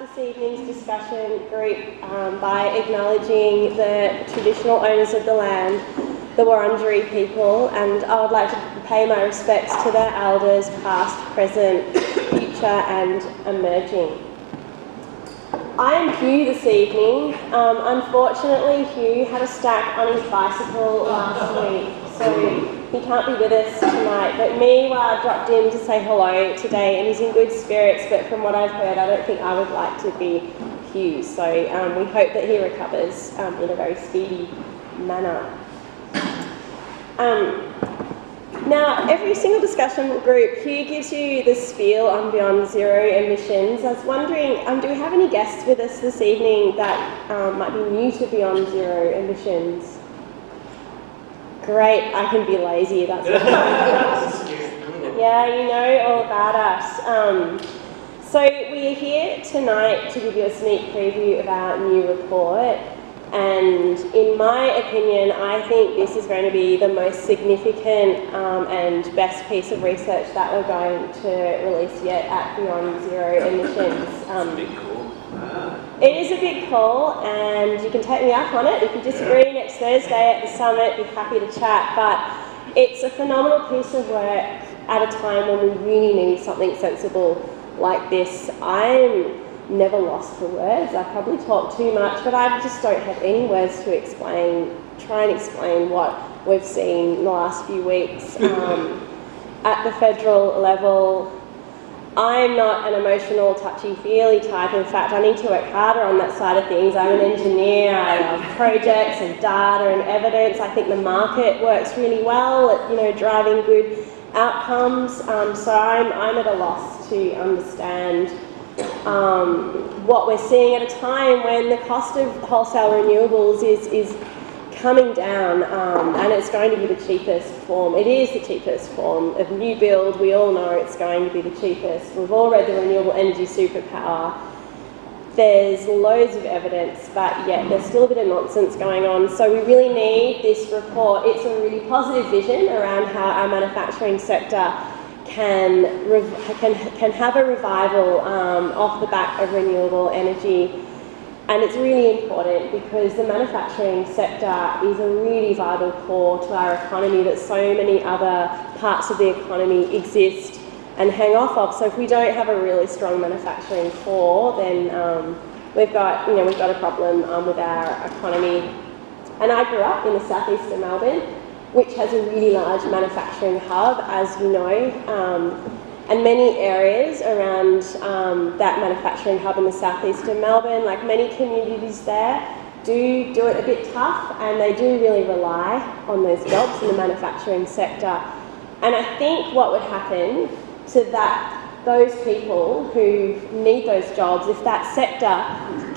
this evening's discussion group by acknowledging the traditional owners of the land, the Wurundjeri people, and I would like to pay my respects to their elders, past, present, future and emerging. I am Hugh this evening. Unfortunately, Hugh had a stack on his bicycle last week, so he can't be with us tonight. But I dropped in to say hello today, and he's in good spirits, but from what I've heard, I don't think I would like to be Hugh. So we hope that he recovers in a very speedy manner. Now, every single discussion group, Hugh gives you the spiel on Beyond Zero emissions. I was wondering, do we have any guests with us this evening that might be new to Beyond Zero emissions? Great, I can be lazy, that's what yeah, you know all about us. So we're here tonight to give you a sneak preview of our new report. And in my opinion, I think this is going to be the most significant and best piece of research that we're going to release yet at Beyond Zero Emissions. It's a big call. It is a big call, and you can take me up on it. If you disagree, next Thursday at the summit, be happy to chat. But it's a phenomenal piece of work at a time when we really need something sensible like this. I'm never lost for words. I probably talk too much, but I just don't have any words to try and explain what we've seen in the last few weeks at the federal level. I'm not an emotional, touchy-feely type. In fact, I need to work harder on that side of things. I'm an engineer. I love projects and data and evidence. I think the market works really well at, driving good outcomes. So I'm at a loss to understand what we're seeing at a time when the cost of wholesale renewables is coming down, and it's going to be the cheapest form. It is the cheapest form of new build. We all know it's going to be the cheapest. We've all read the renewable energy superpower. There's loads of evidence, but yet there's still a bit of nonsense going on. So we really need this report. It's a really positive vision around how our manufacturing sector can have a revival off the back of renewable energy. And it's really important because the manufacturing sector is a really vital core to our economy that so many other parts of the economy exist and hang off of. So if we don't have a really strong manufacturing core, then we've got a problem with our economy. And I grew up in the southeast of Melbourne, which has a really large manufacturing hub, as you know, and many areas around that manufacturing hub in the southeast of Melbourne, like many communities there, do it a bit tough, and they do really rely on those jobs in the manufacturing sector. And I think what would happen to those people who need those jobs, if that sector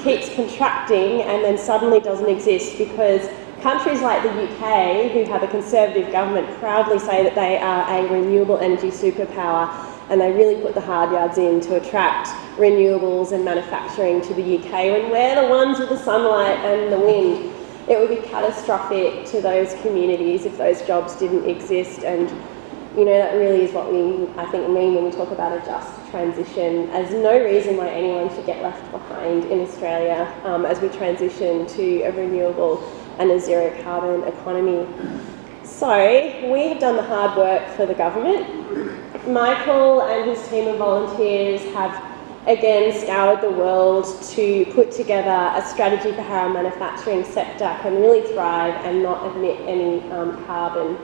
keeps contracting and then suddenly doesn't exist, because countries like the UK, who have a Conservative government, proudly say that they are a renewable energy superpower, and they really put the hard yards in to attract renewables and manufacturing to the UK, when we're the ones with the sunlight and the wind. It would be catastrophic to those communities if those jobs didn't exist. And that really is what we, I think, mean when we talk about a just transition. There's no reason why anyone should get left behind in Australia as we transition to a renewable and a zero carbon economy. So we have done the hard work for the government. Michael and his team of volunteers have again scoured the world to put together a strategy for how our manufacturing sector can really thrive and not emit any carbon.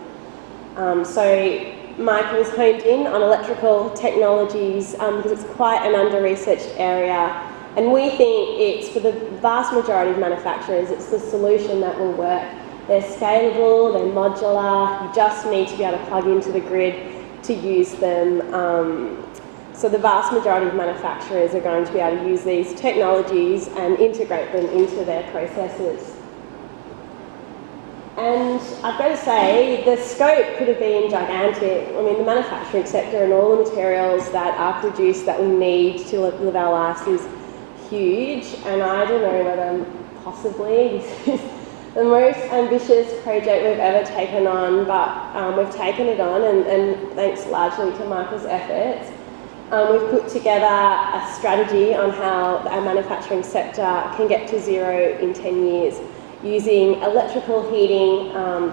So Michael's honed in on electrical technologies because it's quite an under-researched area, and we think it's, for the vast majority of manufacturers, it's the solution that will work. They're scalable, they're modular, you just need to be able to plug into the grid to use them. So the vast majority of manufacturers are going to be able to use these technologies and integrate them into their processes. And I've got to say, the scope could have been gigantic. I mean, the manufacturing sector and all the materials that are produced that we need to live our lives is huge, and I don't know whether possibly this is the most ambitious project we've ever taken on, but we've taken it on, and thanks largely to Michael's efforts. We've put together a strategy on how our manufacturing sector can get to zero in 10 years using electrical heating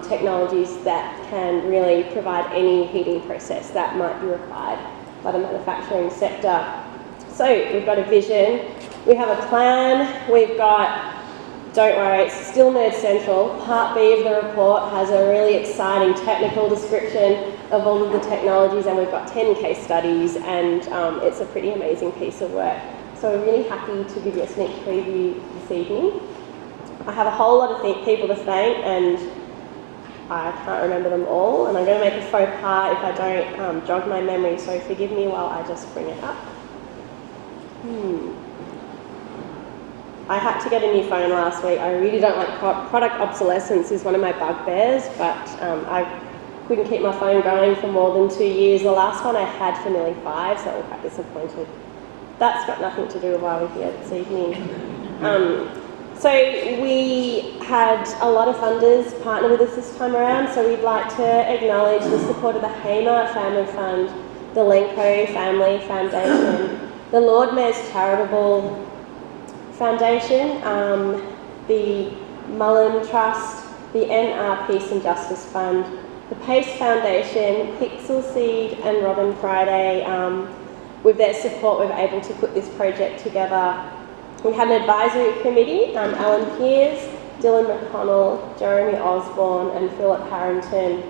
technologies that can really provide any heating process that might be required by the manufacturing sector. So we've got a vision, we have a plan, we've got, don't worry, it's still Nerd Central. Part B of the report has a really exciting technical description of all of the technologies, and we've got 10 case studies, and it's a pretty amazing piece of work. So we're really happy to give you a sneak preview this evening. I have a whole lot of people to thank, and I can't remember them all, and I'm going to make a faux pas if I don't jog my memory, so forgive me while I just bring it up. I had to get a new phone last week. I really don't like product obsolescence, is one of my bugbears, but I couldn't keep my phone going for more than 2 years. The last one I had for nearly 5, so I was quite disappointed. That's got nothing to do with why we're here this evening. So we had a lot of funders partner with us this time around, so we'd like to acknowledge the support of the Hamer Family Fund, the Lenko Family Foundation, the Lord Mayor's Charitable Foundation, the Mullen Trust, the NR Peace and Justice Fund, the Pace Foundation, Pixel Seed and Robin Friday. With their support, we were able to put this project together. We had an advisory committee, Alan Pearce, Dylan McConnell, Jeremy Osborne and Philip Harrington,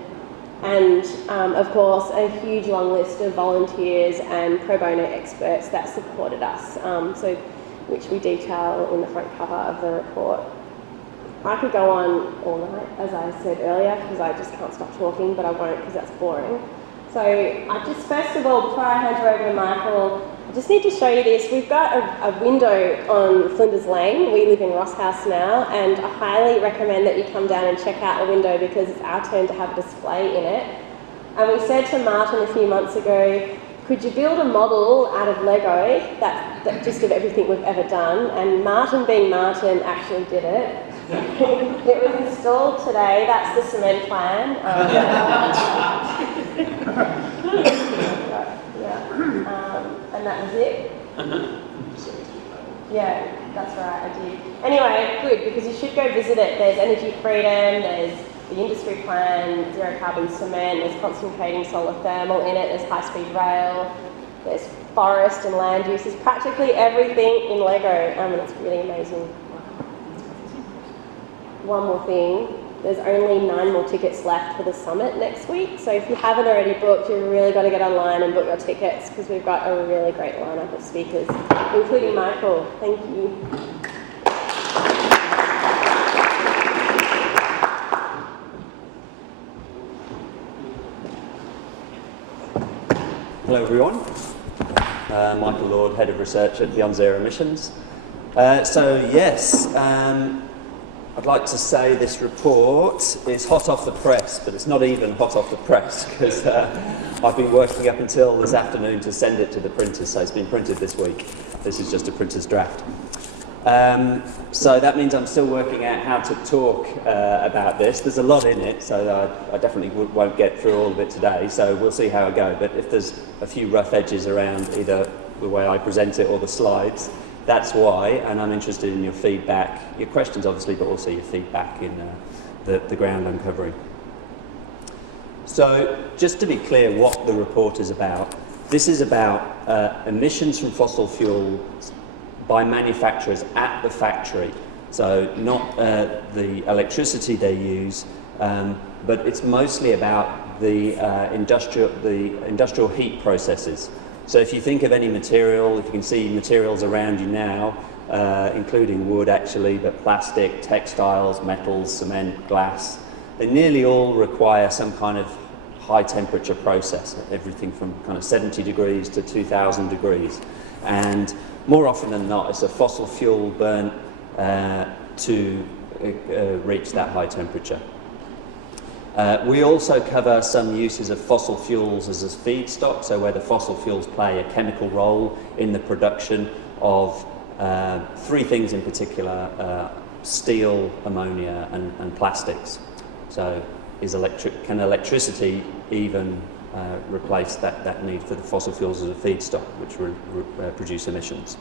and of course a huge long list of volunteers and pro bono experts that supported us, which we detail in the front cover of the report. I could go on all night, as I said earlier, because I just can't stop talking, but I won't because that's boring. So I just, first of all, before I hand you over to Michael, I just need to show you this. We've got a window on Flinders Lane. We live in Ross House now, and I highly recommend that you come down and check out the window because it's our turn to have a display in it. And we said to Martin a few months ago, could you build a model out of Lego that just of everything we've ever done? And Martin, being Martin, actually did it. It was installed today. That's the cement plan. And that was it. Yeah, that's right, I did. Anyway, good, because you should go visit it. There's energy freedom, there's the industry plan, zero carbon cement, there's concentrating solar thermal in it, there's high-speed rail, there's forest and land use. There's practically everything in Lego, and it's really amazing. One more thing, there's only 9 more tickets left for the summit next week, so if you haven't already booked, you've really got to get online and book your tickets because we've got a really great lineup of speakers, including Michael. Thank you. Hello everyone, Michael Lord, Head of Research at Beyond Zero Emissions. I'd like to say this report is hot off the press, but it's not even hot off the press because I've been working up until this afternoon to send it to the printers, so it's been printed this week. This is just a printer's draft. So that means I'm still working out how to talk about this. There's a lot in it, so I definitely won't get through all of it today, so we'll see how I go. But if there's a few rough edges around either the way I present it or the slides, that's why, and I'm interested in your feedback, your questions obviously, but also your feedback in the ground I'm covering. So just to be clear what the report is about, this is about emissions from fossil fuels by manufacturers at the factory. So not the electricity they use, but it's mostly about the industrial heat processes. So if you think of any material, if you can see materials around you now, including wood actually, but plastic, textiles, metals, cement, glass, they nearly all require some kind of high temperature process, everything from kind of 70 degrees to 2000 degrees. And more often than not, it's a fossil fuel burnt to reach that high temperature. We also cover some uses of fossil fuels as a feedstock, so where the fossil fuels play a chemical role in the production of 3 things in particular, steel, ammonia and plastics. So can electricity even replace that need for the fossil fuels as a feedstock, which produce emissions.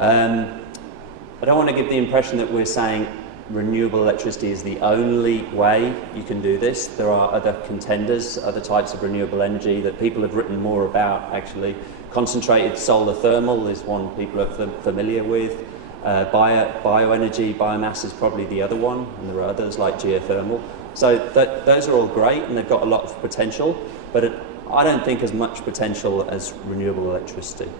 I don't want to give the impression that we're saying renewable electricity is the only way you can do this. There are other contenders, other types of renewable energy that people have written more about, actually. Concentrated solar thermal is one people are familiar with. Bioenergy, biomass is probably the other one, and there are others like geothermal. So those are all great, and they've got a lot of potential, but I don't think as much potential as renewable electricity.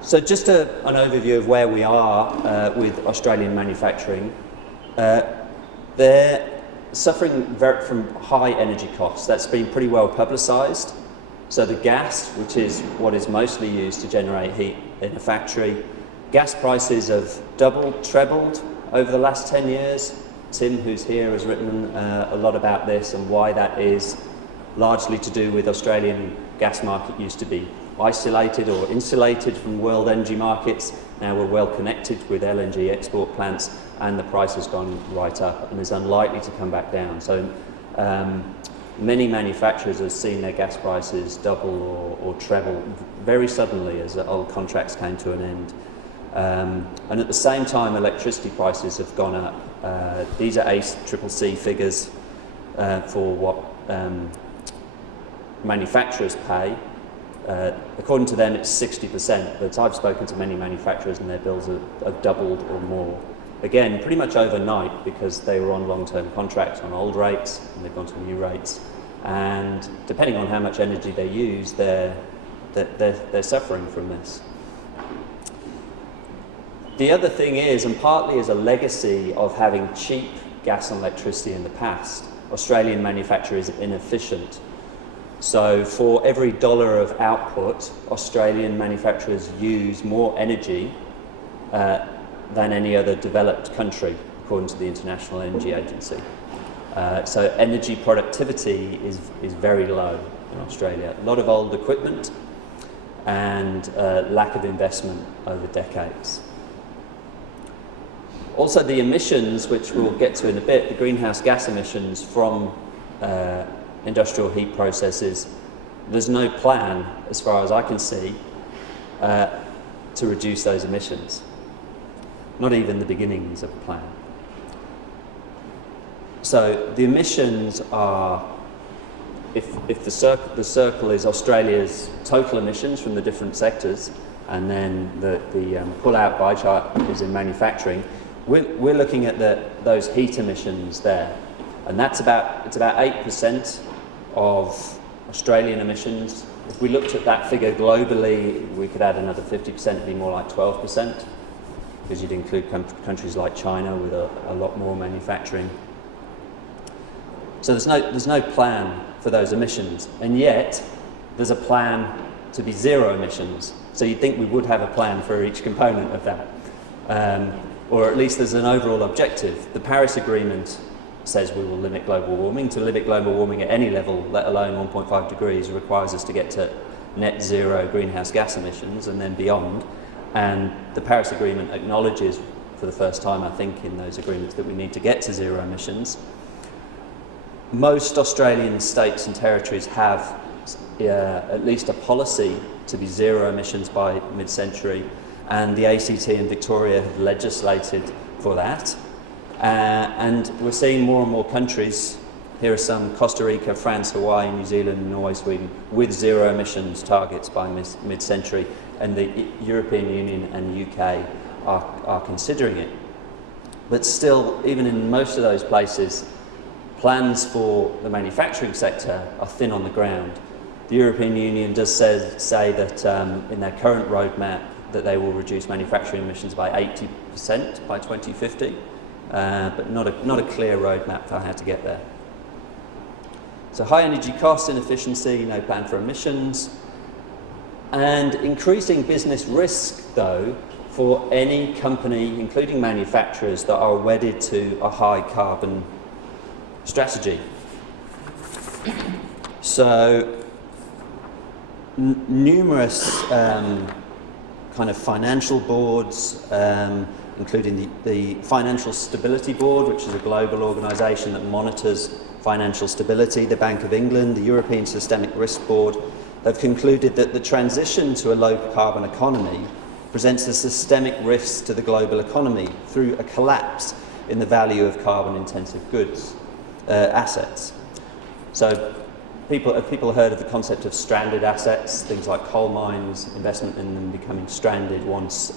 So just an overview of where we are with Australian manufacturing. They're suffering from high energy costs. That's been pretty well publicised. So the gas, which is what is mostly used to generate heat in a factory, gas prices have doubled, trebled over the last 10 years. Tim, who's here, has written a lot about this and why that is largely to do with Australian gas market used to be isolated or insulated from world energy markets. Now we're well connected with LNG export plants, and the price has gone right up and is unlikely to come back down. So many manufacturers have seen their gas prices double or treble very suddenly as old contracts came to an end. And at the same time, electricity prices have gone up. These are ACCC figures for what manufacturers pay. According to them, it's 60%, but I've spoken to many manufacturers and their bills have doubled or more. Again, pretty much overnight, because they were on long-term contracts on old rates and they've gone to new rates. And depending on how much energy they use, they're suffering from this. The other thing is, and partly as a legacy of having cheap gas and electricity in the past, Australian manufacturers are inefficient. So for every dollar of output, Australian manufacturers use more energy than any other developed country, according to the International Energy Agency. So energy productivity is very low in Australia. A lot of old equipment and lack of investment over decades. Also the emissions, which we'll get to in a bit, the greenhouse gas emissions from industrial heat processes, there's no plan, as far as I can see, to reduce those emissions. Not even the beginnings of a plan. So the emissions are, if the circle is Australia's total emissions from the different sectors, and then the pull-out bar chart is in manufacturing, we're looking at those heat emissions there, and it's about 8% of Australian emissions. If we looked at that figure globally, we could add another 50%, it'd be more like 12%, because you'd include countries like China with a lot more manufacturing. So there's no plan for those emissions, and yet there's a plan to be zero emissions. So you'd think we would have a plan for each component of that, or at least there's an overall objective. The Paris Agreement says we will limit global warming. To limit global warming at any level, let alone 1.5 degrees, requires us to get to net zero greenhouse gas emissions and then beyond. And the Paris Agreement acknowledges for the first time, I think, in those agreements that we need to get to zero emissions. Most Australian states and territories have at least a policy to be zero emissions by mid-century, and the ACT and Victoria have legislated for that. And we're seeing more and more countries, here are some: Costa Rica, France, Hawaii, New Zealand, Norway, Sweden, with zero emissions targets by mid-century, and the European Union and UK are considering it. But still, even in most of those places, plans for the manufacturing sector are thin on the ground. The European Union does say that in their current roadmap that they will reduce manufacturing emissions by 80% by 2050, but not a clear roadmap for how to get there. So high energy costs, inefficiency, no plan for emissions, and increasing business risk, though, for any company, including manufacturers, that are wedded to a high carbon strategy. So numerous kind of financial boards, including the Financial Stability Board, which is a global organisation that monitors financial stability, the Bank of England, the European Systemic Risk Board have concluded that the transition to a low-carbon economy presents a systemic risk to the global economy through a collapse in the value of carbon-intensive goods, assets. So have people heard of the concept of stranded assets, things like coal mines, investment in them becoming stranded once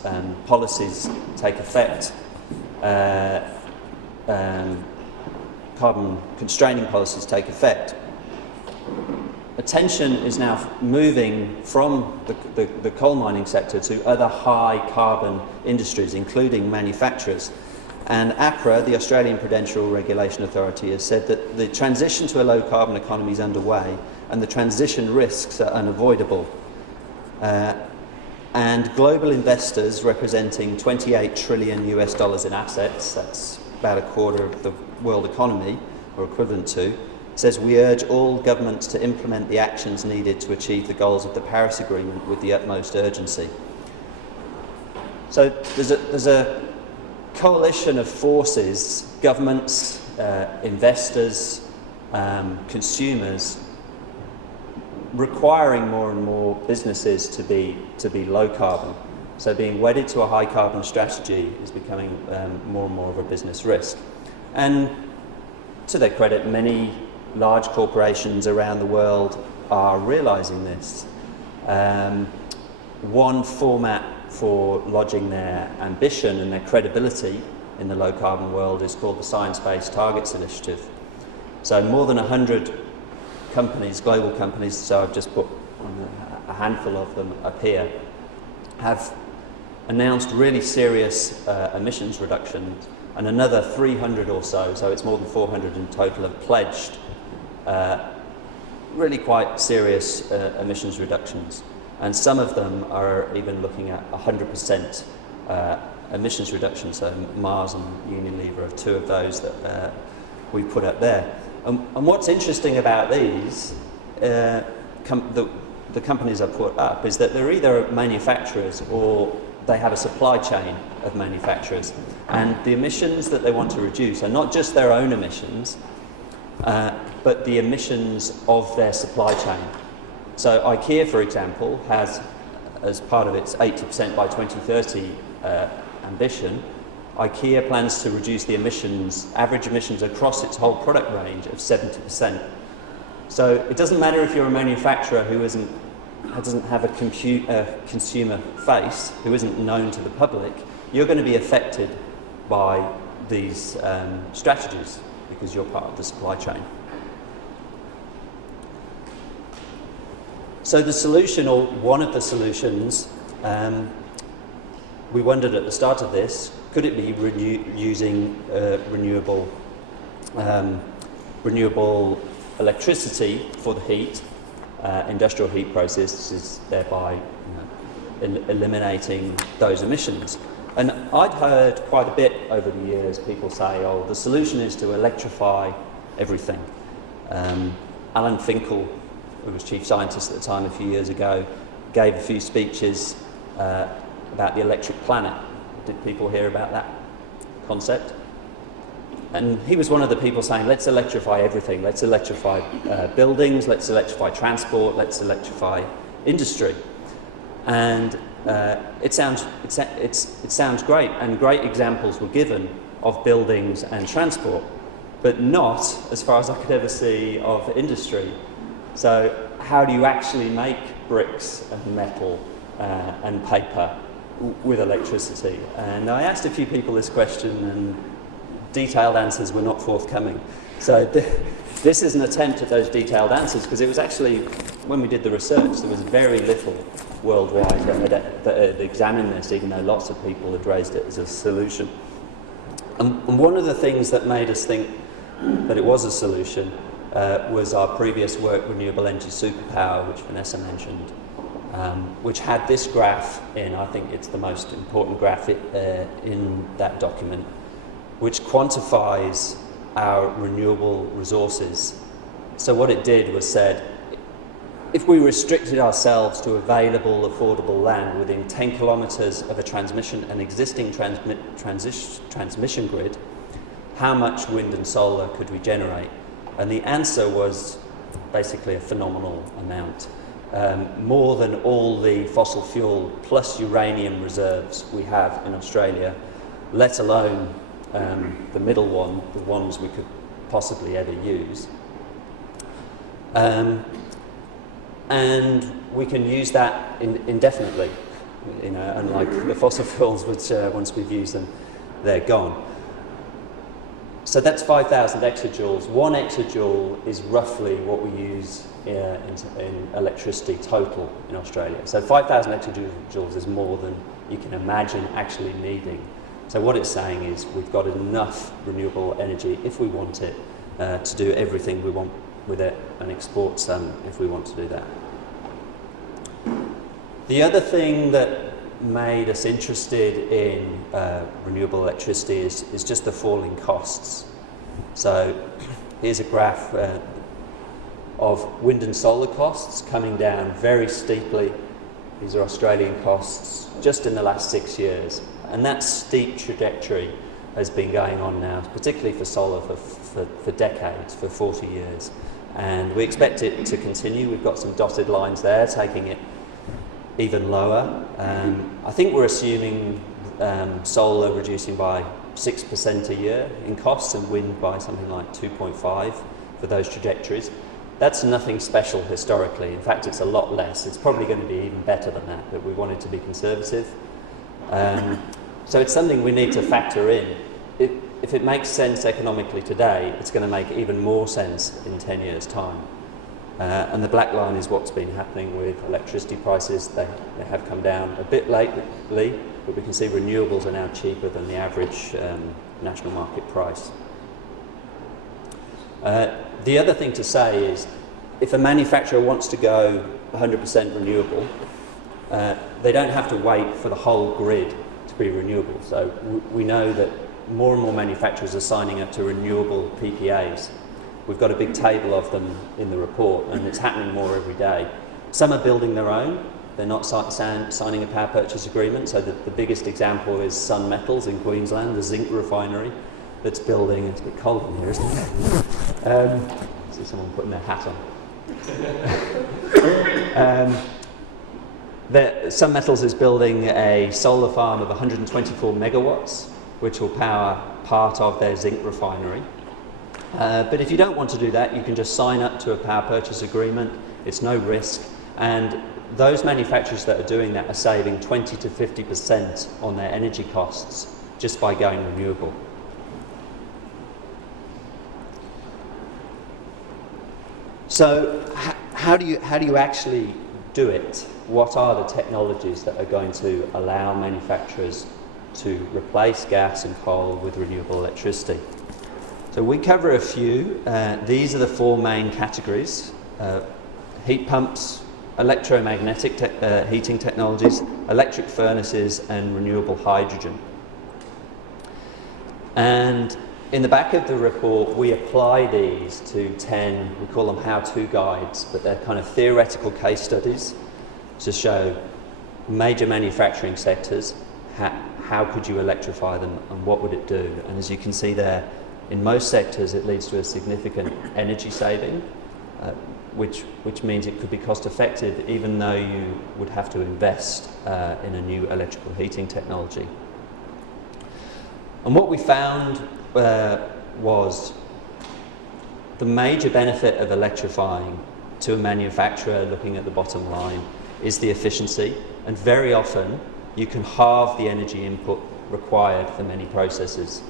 policies take effect, carbon constraining policies take effect? Attention is now moving from the coal mining sector to other high carbon industries, including manufacturers. And APRA, the Australian Prudential Regulation Authority, has said that the transition to a low carbon economy is underway and the transition risks are unavoidable. And global investors representing $28 trillion in assets, that's about a quarter of the world economy, or equivalent to, says we urge all governments to implement the actions needed to achieve the goals of the Paris Agreement with the utmost urgency. So there's a coalition of forces, governments, investors, consumers, requiring more and more businesses to be low carbon. So being wedded to a high carbon strategy is becoming more and more of a business risk. And to their credit, many large corporations around the world are realising this. One format for lodging their ambition and their credibility in the low carbon world is called the Science-Based Targets Initiative. So more than 100 companies, global companies, so I've just put a handful of them up here, have announced really serious emissions reductions, and another 300 or so it's more than 400 in total, have pledged really quite serious emissions reductions. And some of them are even looking at 100% emissions reduction. So Mars and Unilever are two of those that we put up there. And what's interesting about these, the companies I put up, is that they're either manufacturers or they have a supply chain of manufacturers. And the emissions that they want to reduce are not just their own emissions, but the emissions of their supply chain. So IKEA, for example, has, as part of its 80% by 2030 ambition, IKEA plans to reduce the emissions, average emissions across its whole product range of 70%. So it doesn't matter if you're a manufacturer who doesn't have a consumer face, who isn't known to the public, you're going to be affected by these strategies because you're part of the supply chain. So the solution, or one of the solutions, we wondered at the start of this, could it be using renewable electricity for the heat, industrial heat processes, thereby eliminating those emissions? And I'd heard quite a bit over the years people say, oh, the solution is to electrify everything. Alan Finkel, who was chief scientist at the time a few years ago, gave a few speeches about the electric planet. Did people hear about that concept? And he was one of the people saying, let's electrify everything. Let's electrify buildings, let's electrify transport, let's electrify industry. And it sounds great, and great examples were given of buildings and transport, but not, as far as I could ever see, of industry. So how do you actually make bricks and metal and paper with electricity? And I asked a few people this question, and detailed answers were not forthcoming. So this is an attempt at those detailed answers, because it was actually, when we did the research, there was very little worldwide that had examined this, even though lots of people had raised it as a solution. And one of the things that made us think that it was a solution was our previous work, Renewable Energy Superpower, which Vanessa mentioned, which had this graph in. I think it's the most important graph in that document, which quantifies our renewable resources. So what it did was said, if we restricted ourselves to available, affordable land within 10 kilometres of an existing transmission grid, how much wind and solar could we generate? And the answer was basically a phenomenal amount. More than all the fossil fuel plus uranium reserves we have in Australia, let alone the middle one, the ones we could possibly ever use. And we can use that indefinitely, you know, unlike the fossil fuels, which once we've used them, they're gone. So that's 5,000 exajoules. 1 exajoule is roughly what we use in electricity total in Australia. So 5,000 exajoules is more than you can imagine actually needing. So what it's saying is we've got enough renewable energy if we want it to do everything we want with it and export some if we want to do that. The other thing that made us interested in renewable electricity is just the falling costs. So here's a graph of wind and solar costs coming down very steeply. These are Australian costs just in the last 6 years. And that steep trajectory has been going on now, particularly for solar for decades, for 40 years. And we expect it to continue. We've got some dotted lines there taking it even lower. I think we're assuming solar reducing by 6% a year in costs and wind by something like 2.5 for those trajectories. That's nothing special historically. In fact, it's a lot less. It's probably going to be even better than that, but we wanted to be conservative. So it's something we need to factor in. If it makes sense economically today, it's going to make even more sense in 10 years' time. And the black line is what's been happening with electricity prices. They have come down a bit lately, but we can see renewables are now cheaper than the average national market price. The other thing to say is, if a manufacturer wants to go 100% renewable, they don't have to wait for the whole grid to be renewable. So we know that more and more manufacturers are signing up to renewable PPAs. We've got a big table of them in the report, and it's happening more every day. Some are building their own. They're not signing a power purchase agreement. So the biggest example is Sun Metals in Queensland, the zinc refinery that's building. It's a bit cold in here, isn't it? I see someone putting their hat on. Sun Metals is building a solar farm of 124 megawatts, which will power part of their zinc refinery. But if you don't want to do that, you can just sign up to a power purchase agreement. It's no risk. And those manufacturers that are doing that are saving 20 to 50% on their energy costs just by going renewable. So how do you actually do it? What are the technologies that are going to allow manufacturers to replace gas and coal with renewable electricity? So we cover a few. These are the 4 main categories: heat pumps, electromagnetic heating technologies, electric furnaces, and renewable hydrogen. And in the back of the report, we apply these to 10, we call them how-to guides, but they're kind of theoretical case studies to show major manufacturing sectors, how could you electrify them and what would it do. And as you can see there, in most sectors it leads to a significant energy saving, which means it could be cost effective even though you would have to invest in a new electrical heating technology. And what we found was the major benefit of electrifying to a manufacturer, looking at the bottom line, is the efficiency, and very often you can halve the energy input required for many processes.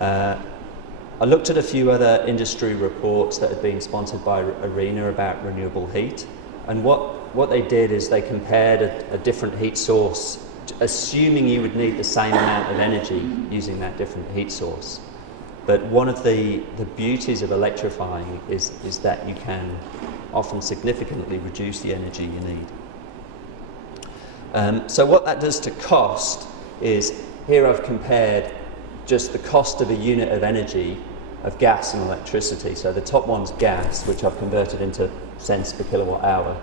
I looked at a few other industry reports that had been sponsored by ARENA about renewable heat, and what they did is they compared a different heat source, assuming you would need the same amount of energy using that different heat source. But one of the beauties of electrifying is that you can often significantly reduce the energy you need. So what that does to cost is, here I've compared just the cost of a unit of energy of gas and electricity. So the top one's gas, which I've converted into cents per kilowatt hour.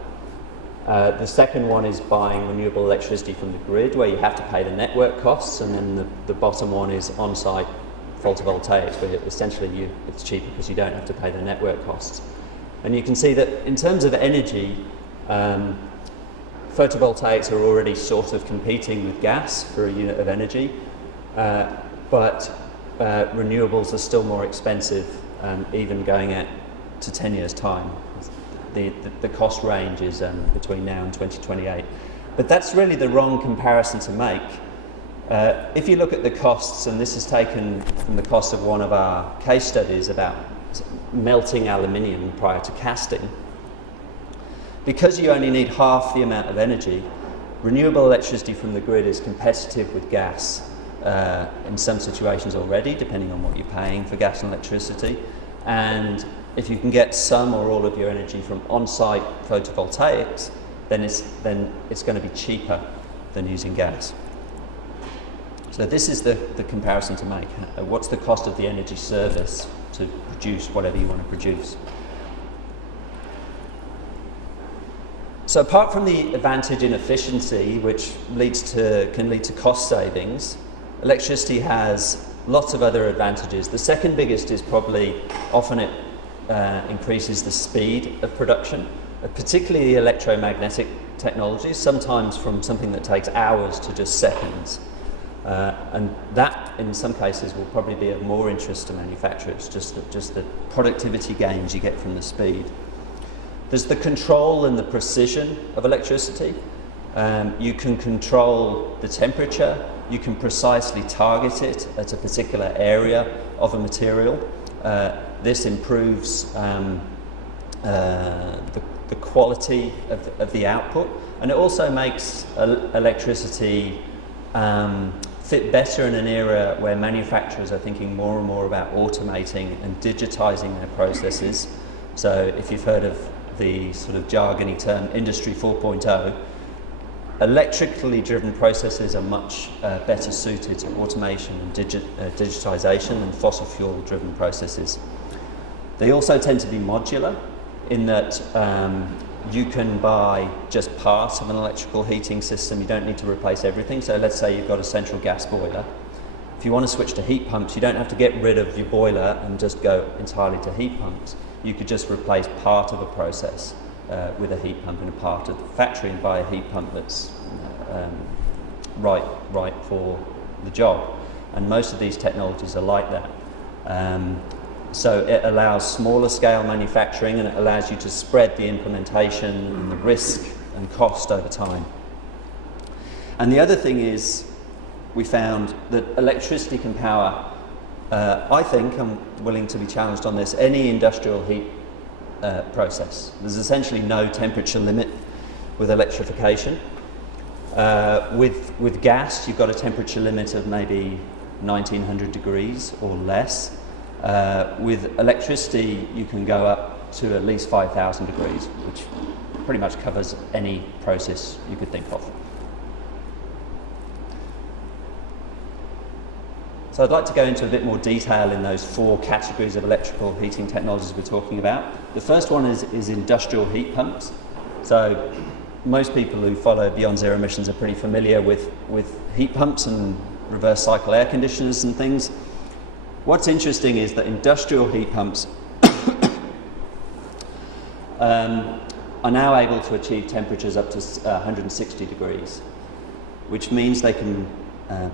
The second one is buying renewable electricity from the grid, where you have to pay the network costs, and then the bottom one is on-site photovoltaics, where essentially it's cheaper because you don't have to pay the network costs. And you can see that in terms of energy, photovoltaics are already sort of competing with gas for a unit of energy, but renewables are still more expensive, even going out to 10 years' time. The cost range is between now and 2028. But that's really the wrong comparison to make. If you look at the costs, and this is taken from the cost of one of our case studies about melting aluminium prior to casting, because you only need half the amount of energy, renewable electricity from the grid is competitive with gas in some situations already, depending on what you're paying for gas and electricity. And if you can get some or all of your energy from on-site photovoltaics, then it's going to be cheaper than using gas. So this is the comparison to make. What's the cost of the energy service to produce whatever you want to produce? So apart from the advantage in efficiency, which can lead to cost savings, electricity has lots of other advantages. The second biggest is probably often it increases the speed of production, particularly the electromagnetic technologies, sometimes from something that takes hours to just seconds. And that, in some cases, will probably be of more interest to manufacturers, just the productivity gains you get from the speed. There's the control and the precision of electricity. You can control the temperature, you can precisely target it at a particular area of a material. This improves the quality of the output, and it also makes electricity fit better in an era where manufacturers are thinking more and more about automating and digitizing their processes. So if you've heard of the sort of jargony term Industry 4.0, electrically driven processes are much better suited to automation and digitization than fossil fuel driven processes. They also tend to be modular in that you can buy just part of an electrical heating system. You don't need to replace everything. So let's say you've got a central gas boiler. If you want to switch to heat pumps, you don't have to get rid of your boiler and just go entirely to heat pumps. You could just replace part of a process with a heat pump in a part of the factory and buy a heat pump that's right for the job. And most of these technologies are like that. So it allows smaller scale manufacturing, and it allows you to spread the implementation and the risk and cost over time. And the other thing is, we found that electricity can power, I think, I'm willing to be challenged on this, any industrial heat process. There's essentially no temperature limit with electrification. With gas, you've got a temperature limit of maybe 1900 degrees or less. With electricity, you can go up to at least 5,000 degrees, which pretty much covers any process you could think of. So I'd like to go into a bit more detail in those four categories of electrical heating technologies we're talking about. The first one is industrial heat pumps. So most people who follow Beyond Zero Emissions are pretty familiar with heat pumps and reverse cycle air conditioners and things. What's interesting is that industrial heat pumps are now able to achieve temperatures up to 160 degrees, which means they can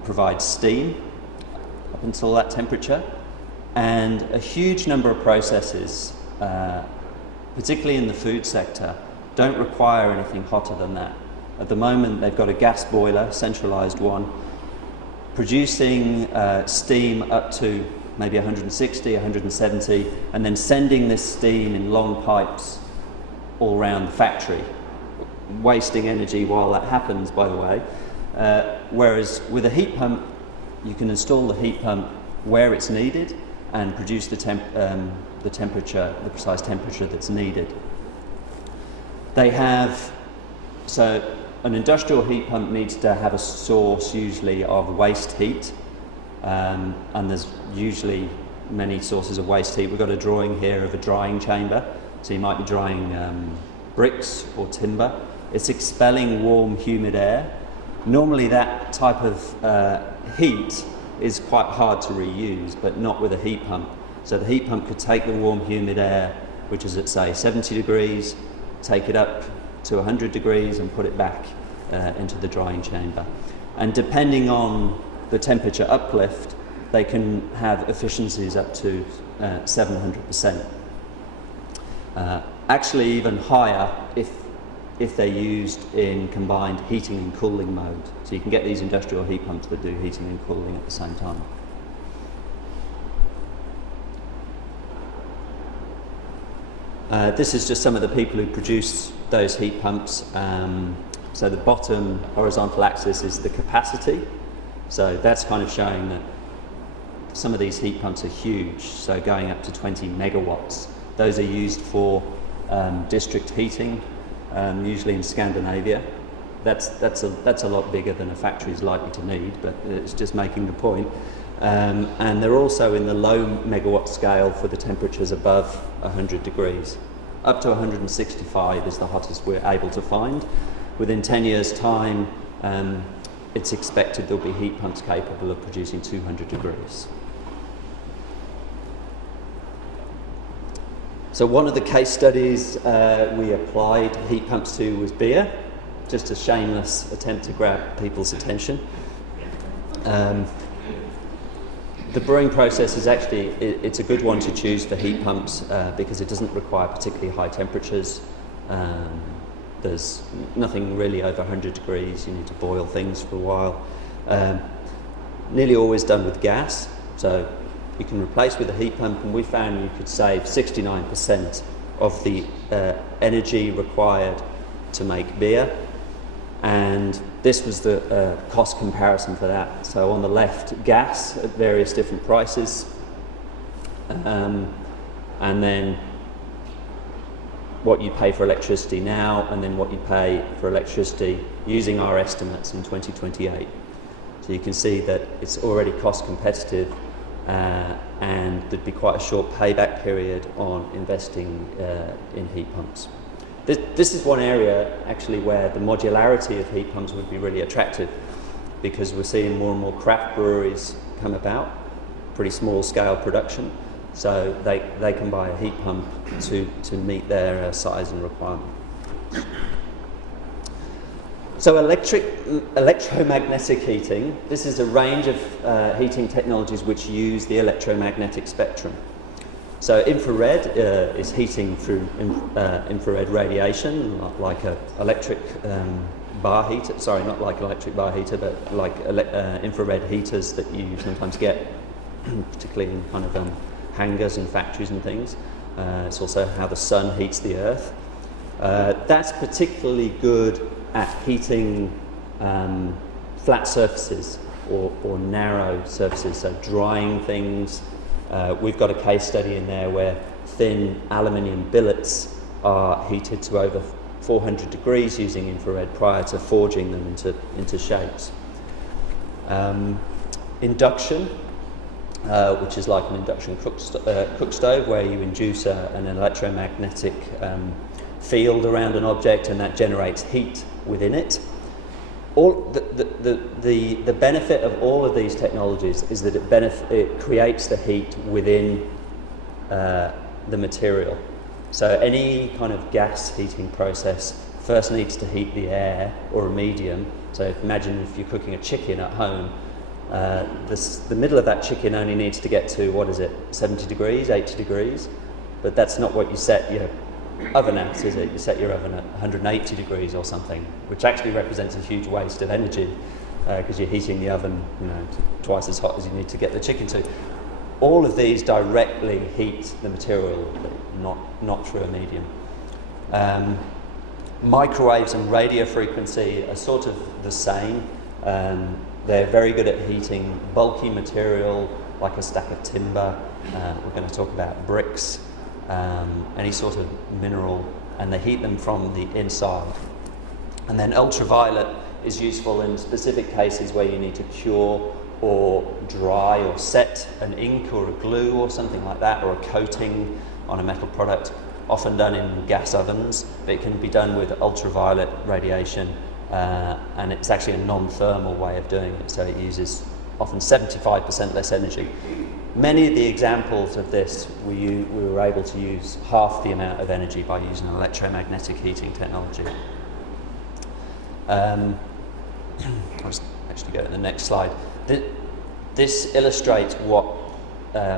provide steam up until that temperature, and a huge number of processes, particularly in the food sector, don't require anything hotter than that. At the moment, they've got a gas boiler, centralized one, producing steam up to maybe 160, 170, and then sending this steam in long pipes all around the factory, wasting energy while that happens, by the way. Whereas with a heat pump, you can install the heat pump where it's needed and produce the temperature, the precise temperature that's needed. So an industrial heat pump needs to have a source usually of waste heat, and there's usually many sources of waste heat. We've got a drawing here of a drying chamber, so you might be drying bricks or timber. It's expelling warm, humid air. Normally that type of heat is quite hard to reuse, but not with a heat pump. So the heat pump could take the warm, humid air, which is at, say, 70 degrees, take it up to 100 degrees and put it back into the drying chamber. And depending on the temperature uplift, they can have efficiencies up to 700%. Actually even higher if they're used in combined heating and cooling mode. So you can get these industrial heat pumps that do heating and cooling at the same time. This is just some of the people who produce those heat pumps. So the bottom horizontal axis is the capacity. So that's kind of showing that some of these heat pumps are huge, so going up to 20 megawatts. Those are used for district heating, usually in Scandinavia. That's a lot bigger than a factory is likely to need, but it's just making the point. And they're also in the low megawatt scale for the temperatures above 100 degrees. Up to 165 is the hottest we're able to find. Within 10 years' time, it's expected there'll be heat pumps capable of producing 200 degrees. So one of the case studies we applied heat pumps to was beer, just a shameless attempt to grab people's attention. The brewing process is actually, it's a good one to choose for heat pumps because it doesn't require particularly high temperatures. There's nothing really over 100 degrees, you need to boil things for a while. Nearly always done with gas, so you can replace with a heat pump, and we found you could save 69% of the energy required to make beer. And this was the cost comparison for that. So on the left, gas at various different prices, and then what you pay for electricity now, and then what you pay for electricity using our estimates in 2028. So you can see that it's already cost competitive, and there'd be quite a short payback period on investing in heat pumps. This is one area actually where the modularity of heat pumps would be really attractive, because we're seeing more and more craft breweries come about, pretty small scale production, so they can buy a heat pump to meet their size and requirement. So electromagnetic heating, this is a range of heating technologies which use the electromagnetic spectrum. So infrared is heating through infrared radiation, like an electric bar heater, sorry, not like electric bar heater, but like infrared heaters that you sometimes get, particularly in kind of hangars and factories and things. It's also how the sun heats the earth. That's particularly good at heating flat surfaces or narrow surfaces, so drying things. We've got a case study in there where thin aluminium billets are heated to over 400 degrees using infrared prior to forging them into shapes. Induction, which is like an induction cook stove, where you induce an electromagnetic field around an object, and that generates heat within it. The benefit of all of these technologies is that it creates the heat within the material. So any kind of gas heating process first needs to heat the air or a medium. So imagine if you're cooking a chicken at home, the middle of that chicken only needs to get to, 70 degrees, 80 degrees, but that's not what you set your oven at, is it? You set your oven at 180 degrees or something, which actually represents a huge waste of energy because you're heating the oven, twice as hot as you need to get the chicken to. All of these directly heat the material, not through a medium. Microwaves and radio frequency are sort of the same. They're very good at heating bulky material, like a stack of timber. We're going to talk about bricks. Any sort of mineral, and they heat them from the inside. And then ultraviolet is useful in specific cases where you need to cure or dry or set an ink or a glue or something like that, or a coating on a metal product, often done in gas ovens, but it can be done with ultraviolet radiation, and it's actually a non-thermal way of doing it, so it uses often 75% less energy. Many of the examples of this, we were able to use half the amount of energy by using electromagnetic heating technology. I'll just actually go to the next slide. This illustrates what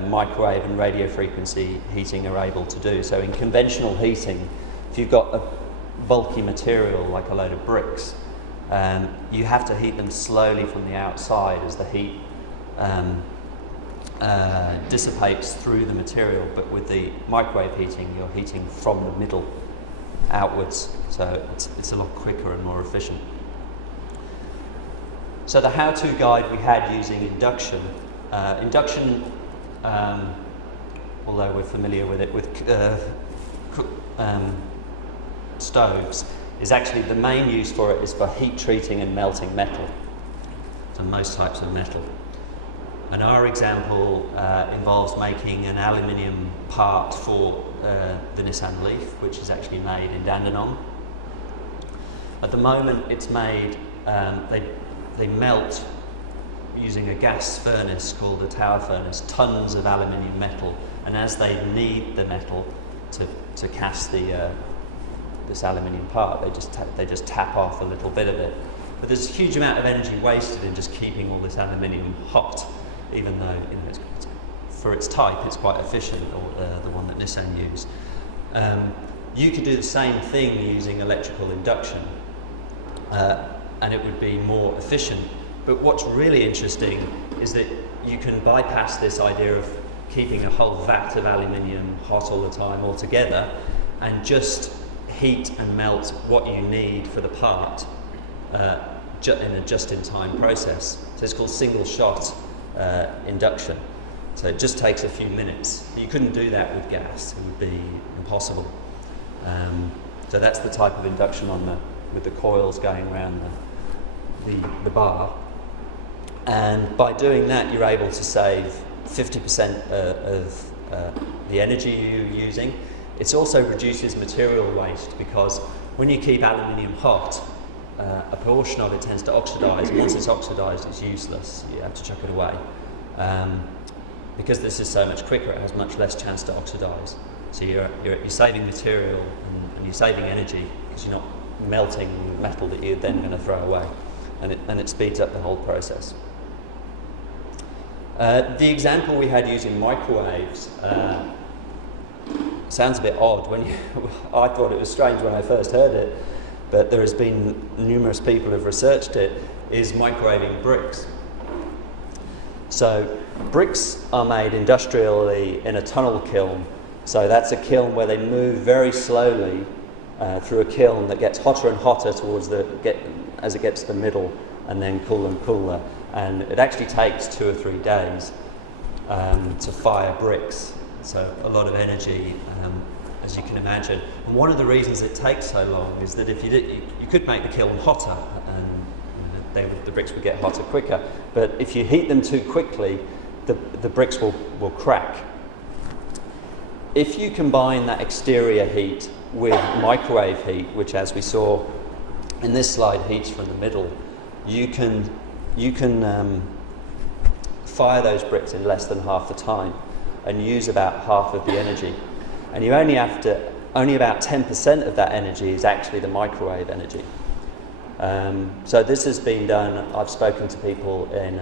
microwave and radio frequency heating are able to do. So in conventional heating, if you've got a bulky material like a load of bricks, you have to heat them slowly from the outside as the heat dissipates through the material. But with the microwave heating, you're heating from the middle outwards, so it's a lot quicker and more efficient. So the how-to guide we had using induction, although we're familiar with it with stoves, is actually the main use for it is for heat treating and melting metal, so most types of metal. And our example involves making an aluminium part for the Nissan Leaf, which is actually made in Dandenong. At the moment it's made, they melt using a gas furnace called a tower furnace, tons of aluminium metal, and as they knead the metal to cast this aluminium part, they just tap off a little bit of it. But there's a huge amount of energy wasted in just keeping all this aluminium hot, even though for its type it's quite efficient, or the one that Nissan use. You could do the same thing using electrical induction, and it would be more efficient. But what's really interesting is that you can bypass this idea of keeping a whole vat of aluminium hot all the time altogether, and just heat and melt what you need for the part in a just-in-time process. So it's called single-shot induction. So it just takes a few minutes. You couldn't do that with gas; it would be impossible. So that's the type of induction with the coils going around the bar. And by doing that, you're able to save 50% of the energy you're using. It also reduces material waste, because when you keep aluminium hot, a portion of it tends to oxidize, and once it's oxidized, it's useless. You have to chuck it away. Because this is so much quicker, it has much less chance to oxidize. So you're saving material and you're saving energy, because you're not melting metal that you're then going to throw away, and it speeds up the whole process. The example we had using microwaves sounds a bit odd. I thought it was strange when I first heard it, but there has been numerous people who've researched it, is microwaving bricks. So bricks are made industrially in a tunnel kiln. So that's a kiln where they move very slowly through a kiln that gets hotter and hotter as it gets to the middle, and then cooler and cooler. And it actually takes 2 or 3 days to fire bricks. So a lot of energy, as you can imagine. And one of the reasons it takes so long is that if you could make the kiln hotter, and the bricks would get hotter quicker. But if you heat them too quickly, the bricks will crack. If you combine that exterior heat with microwave heat, which, as we saw in this slide, heats from the middle, you can fire those bricks in less than half the time and use about half of the energy. And you only about 10% of that energy is actually the microwave energy. So this has been done. I've spoken to people in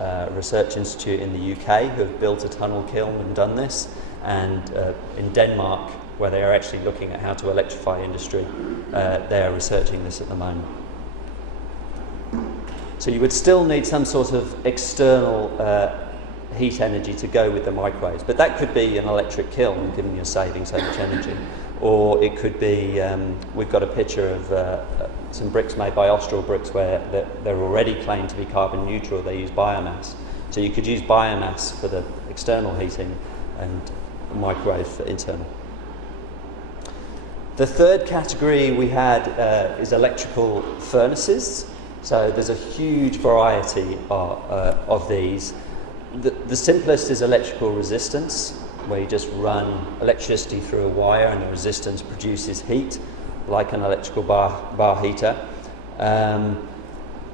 a research institute in the UK who have built a tunnel kiln and done this, and in Denmark, where they are actually looking at how to electrify industry, they are researching this at the moment. So you would still need some sort of external heat energy to go with the microwaves, but that could be an electric kiln, given you're saving so much energy, or it could be, we've got a picture of some bricks made by Austral Bricks where they're already claimed to be carbon neutral. They use biomass. So you could use biomass for the external heating and microwave for internal. The third category we had is electrical furnaces. So there's a huge variety of these. The simplest is electrical resistance, where you just run electricity through a wire and the resistance produces heat, like an electrical bar heater.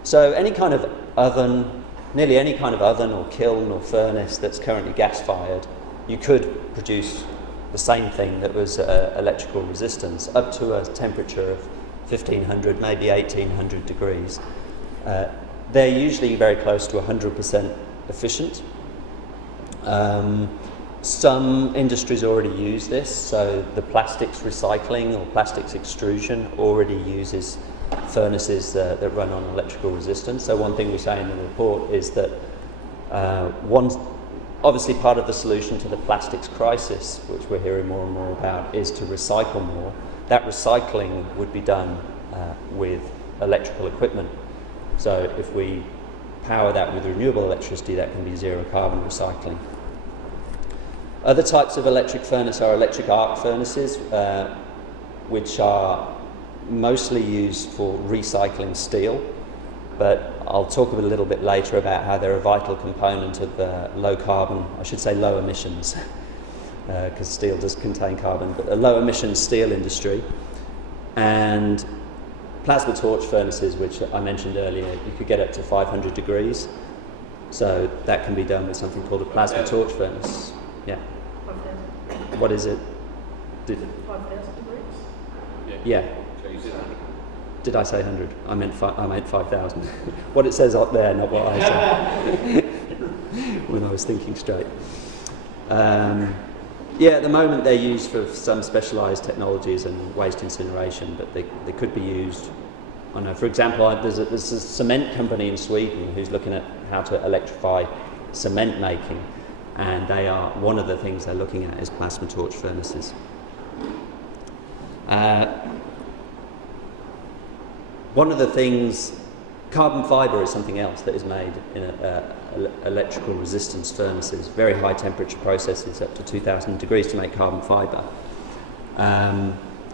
So any kind of oven nearly any kind of oven or kiln or furnace that's currently gas-fired, you could produce the same thing that was electrical resistance up to a temperature of 1500, maybe 1800 degrees. They're usually very close to 100% efficient. Some industries already use this, so the plastics recycling or plastics extrusion already uses furnaces that run on electrical resistance. So one thing we say in the report is that obviously part of the solution to the plastics crisis, which we're hearing more and more about, is to recycle more. That recycling would be done with electrical equipment. So if we power that with renewable electricity, that can be zero carbon recycling. Other types of electric furnace are electric arc furnaces, which are mostly used for recycling steel, but I'll talk a little bit later about how they're a vital component of low carbon, I should say low emissions, because steel does contain carbon, but a low emission steel industry. And plasma torch furnaces, which I mentioned earlier, you could get up to 500 degrees, so that can be done with something called a plasma torch furnace. Yeah. 5,000. What is it? 5,000 degrees? Yeah. So you said 100. Did I say 100? I meant 5,000. What it says up there, not what I said. When I was thinking straight. Yeah, at the moment they're used for some specialised technologies and waste incineration, but they could be used. I know, for example, there's a cement company in Sweden who's looking at how to electrify cement making, and one of the things they're looking at is plasma torch furnaces. One of the things, carbon fibre is something else that is made in electrical resistance furnaces, very high temperature processes up to 2000 degrees to make carbon fibre.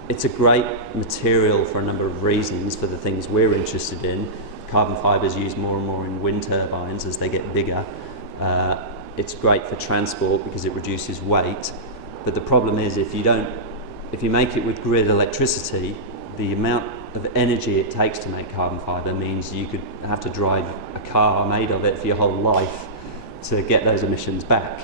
It's a great material for a number of reasons for the things we're interested in. Carbon fibre is used more and more in wind turbines as they get bigger. It's great for transport because it reduces weight, but the problem is if you make it with grid electricity, the amount of energy it takes to make carbon fibre means you could have to drive a car made of it for your whole life to get those emissions back.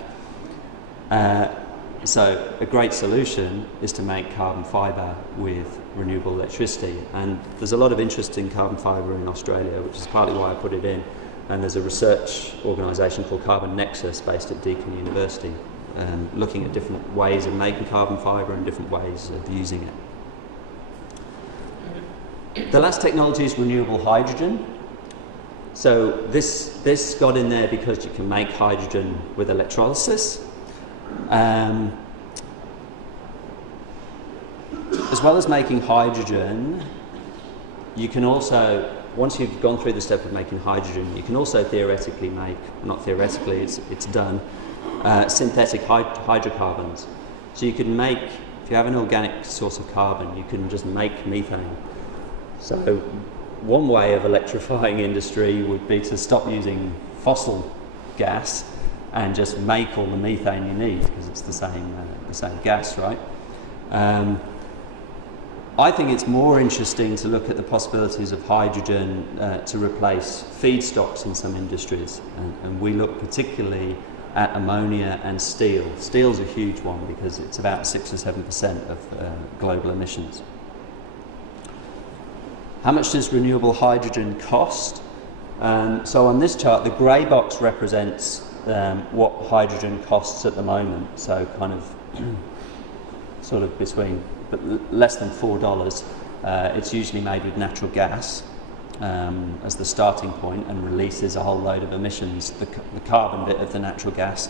So a great solution is to make carbon fibre with renewable electricity, and there's a lot of interest in carbon fibre in Australia, which is partly why I put it in, and there's a research organisation called Carbon Nexus based at Deakin University looking at different ways of making carbon fibre and different ways of using it. The last technology is renewable hydrogen. So this got in there because you can make hydrogen with electrolysis. As well as making hydrogen, you can also, once you've gone through the step of making hydrogen, you can also theoretically make, not theoretically, it's done, synthetic hydrocarbons. So you can make, if you have an organic source of carbon, you can just make methane. So one way of electrifying industry would be to stop using fossil gas and just make all the methane you need, because it's the same gas, right? I think it's more interesting to look at the possibilities of hydrogen to replace feedstocks in some industries, and we look particularly at ammonia and steel. Steel's a huge one because it's about 6 or 7% of global emissions. How much does renewable hydrogen cost? So on this chart, the grey box represents what hydrogen costs at the moment. So kind of sort of between, but less than $4. It's usually made with natural gas as the starting point and releases a whole load of emissions, the carbon bit of the natural gas,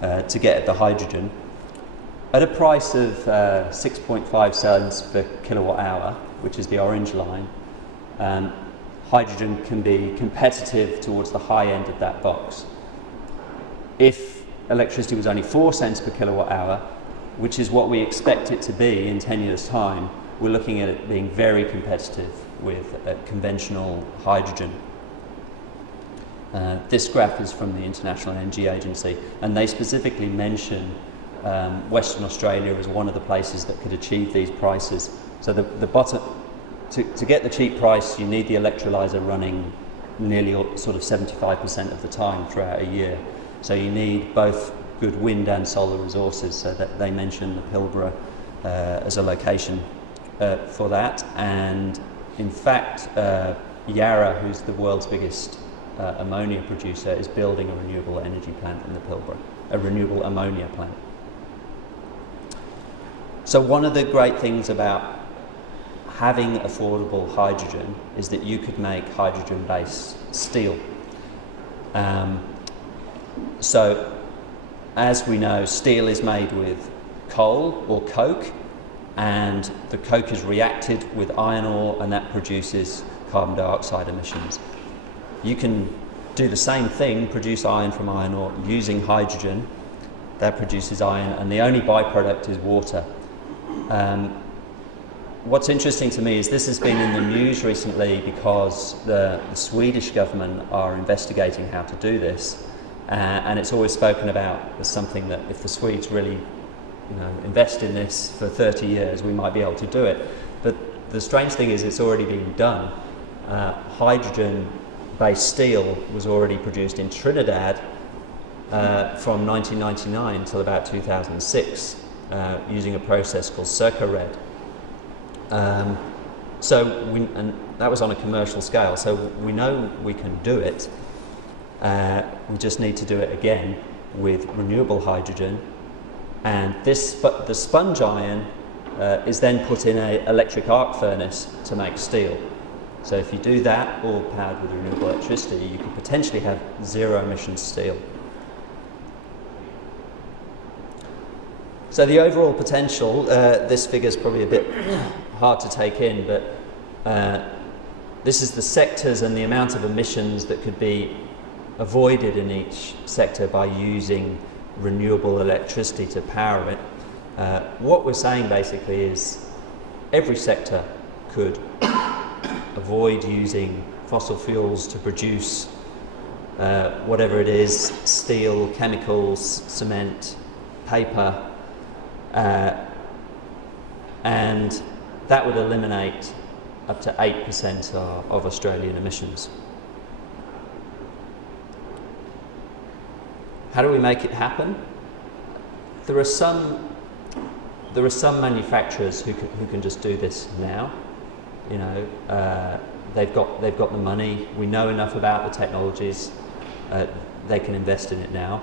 to get at the hydrogen. At a price of 6.5 cents per kilowatt hour, which is the orange line, hydrogen can be competitive towards the high end of that box. If electricity was only 4 cents per kilowatt hour, which is what we expect it to be in 10 years' time, we're looking at it being very competitive with conventional hydrogen. This graph is from the International Energy Agency, and they specifically mention Western Australia as one of the places that could achieve these prices. So the bottom, to get the cheap price, you need the electrolyser running nearly sort of 75% of the time throughout a year. So you need both good wind and solar resources, so that they mention the Pilbara as a location for that. And in fact, Yarra, who's the world's biggest ammonia producer, is building a renewable energy plant in the Pilbara, a renewable ammonia plant. So one of the great things about having affordable hydrogen is that you could make hydrogen-based steel. So as we know, steel is made with coal or coke, and the coke is reacted with iron ore, and that produces carbon dioxide emissions. You can do the same thing, produce iron from iron ore using hydrogen. That produces iron, and the only byproduct is water. What's interesting to me is this has been in the news recently because the Swedish government are investigating how to do this, and it's always spoken about as something that if the Swedes really invest in this for 30 years, we might be able to do it. But the strange thing is it's already been done. Hydrogen-based steel was already produced in Trinidad from 1999 until about 2006 using a process called Red. And that was on a commercial scale, so we know we can do it. We just need to do it again with renewable hydrogen. And the sponge iron is then put in an electric arc furnace to make steel. So if you do that, all powered with renewable electricity, you could potentially have zero emissions steel. So the overall potential, this figure is probably a bit hard to take in, but this is the sectors and the amount of emissions that could be avoided in each sector by using renewable electricity to power it. What we're saying basically is every sector could avoid using fossil fuels to produce whatever it is, steel, chemicals, cement, paper, and that would eliminate up to 8% of Australian emissions. How do we make it happen? There are some manufacturers who can just do this now. They've got the money. We know enough about the technologies. They can invest in it now.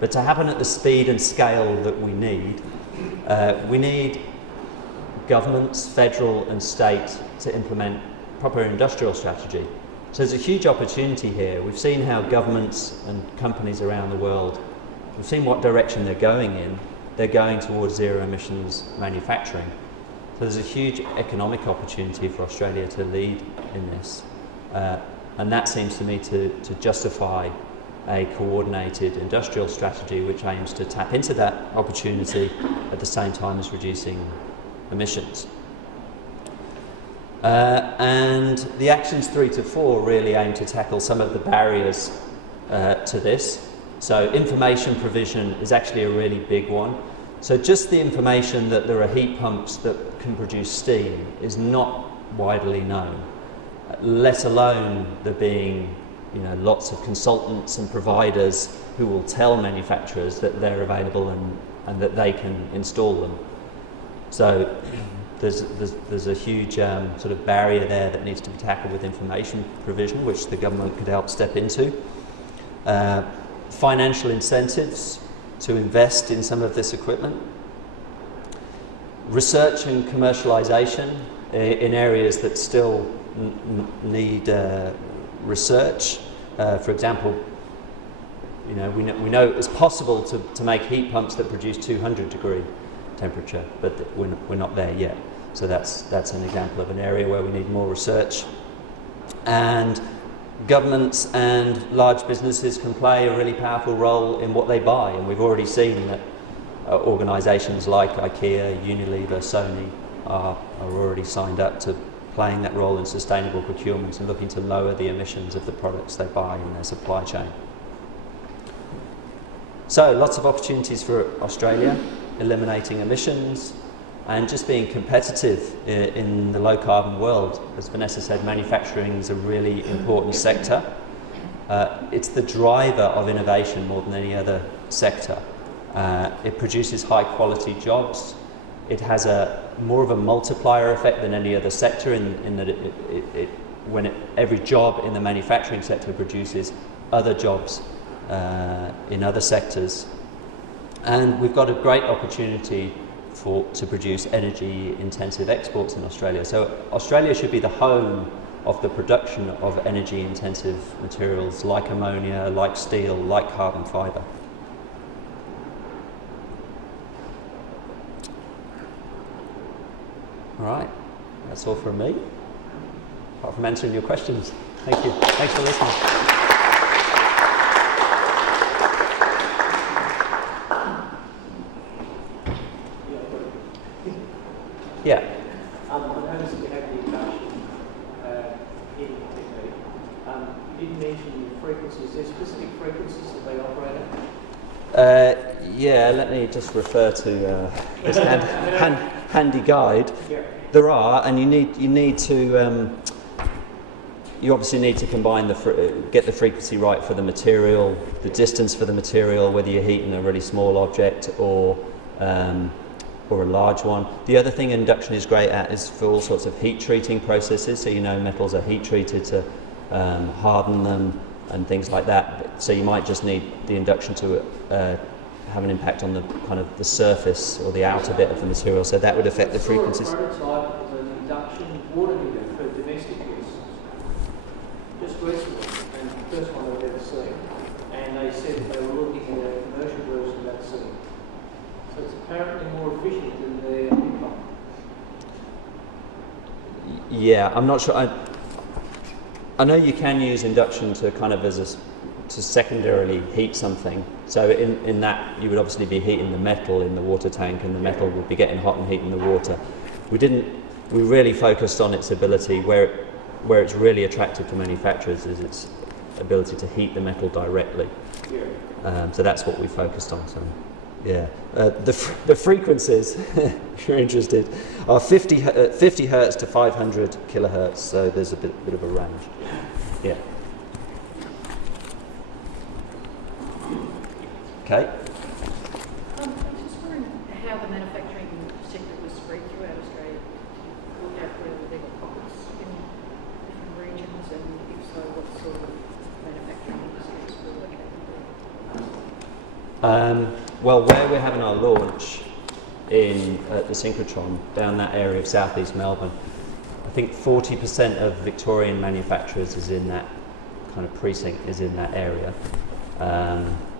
But to happen at the speed and scale that we need governments, federal and state, to implement proper industrial strategy. So there's a huge opportunity here. We've seen how governments and companies around the world, we've seen what direction they're going in. They're going towards zero emissions manufacturing. So there's a huge economic opportunity for Australia to lead in this. And that seems to me to justify a coordinated industrial strategy which aims to tap into that opportunity at the same time as reducing emissions. And the actions 3 to 4 really aim to tackle some of the barriers to this. So information provision is actually a really big one. So just the information that there are heat pumps that can produce steam is not widely known, let alone there being lots of consultants and providers who will tell manufacturers that they're available and that they can install them. So there's a huge sort of barrier there that needs to be tackled with information provision, which the government could help step into. Financial incentives to invest in some of this equipment. Research and commercialization in areas that still need research. For example, we know it's possible to make heat pumps that produce 200 degree temperature, but we're not there yet. So that's an example of an area where we need more research. And governments and large businesses can play a really powerful role in what they buy, and we've already seen that organisations like IKEA, Unilever, Sony are already signed up to playing that role in sustainable procurement and looking to lower the emissions of the products they buy in their supply chain. So lots of opportunities for Australia, eliminating emissions, and just being competitive in the low carbon world. As Vanessa said, manufacturing is a really important sector. It's the driver of innovation more than any other sector. It produces high quality jobs. It has more of a multiplier effect than any other sector in that every job in the manufacturing sector produces other jobs in other sectors. And we've got a great opportunity to produce energy intensive exports in Australia. So Australia should be the home of the production of energy intensive materials like ammonia, like steel, like carbon fibre. All right, that's all from me, apart from answering your questions. Thank you. Thanks for listening. Yeah. I noticed you had the induction heating technique. You didn't mention the frequencies. Is there specific frequencies that they operate at? Yeah, let me just refer to this handy guide. Yeah. There are, and you need to. You obviously need to combine get the frequency right for the material, the distance for the material, whether you're heating a really small object or a large one. The other thing induction is great at is for all sorts of heat treating processes. So metals are heat treated to harden them and things like that. So you might just need the induction to have an impact on the kind of the surface or the outer bit of the material. So that would affect the frequencies. I saw a prototype of an induction water heater for domestic use just recently, and the first one I've ever seen. And they said that they were looking at a commercial version of that soon. So it's apparently more efficient than their heat pump. Yeah, I'm not sure. I know you can use induction to kind of to secondarily heat something. So in that you would obviously be heating the metal in the water tank, and the metal would be getting hot and heating the water. We really focused on its ability where it's really attractive to manufacturers is its ability to heat the metal directly. Yeah. So that's what we focused on. So. Yeah, the frequencies, if you're interested, are 50 hertz to 500 kilohertz. So there's a bit of a range. Yeah. Okay. I'm just wondering how the manufacturing sector was spread throughout Australia. Look at whether there were pockets in different regions, and if so, what sort of manufacturing industries were located there? Well, where we're having our launch at the synchrotron, down that area of southeast Melbourne, I think 40% of Victorian manufacturers is in that kind of precinct, is in that area.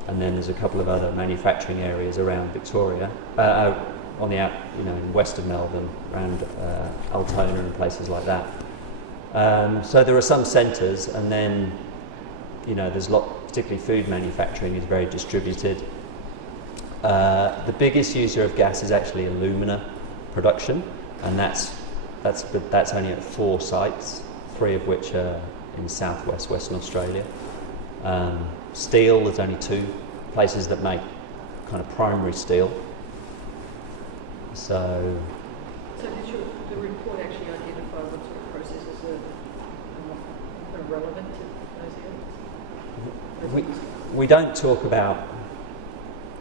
And then there's a couple of other manufacturing areas around Victoria, on the in western Melbourne, around Altona and places like that. So there are some centres, and then there's particularly food manufacturing is very distributed. The biggest user of gas is actually alumina production, and that's only at 4 sites, 3 of which are in southwest Western Australia. Steel, there's only 2 places that make kind of primary steel. So did the report actually identify what sort of processes are relevant to those areas? we don't talk about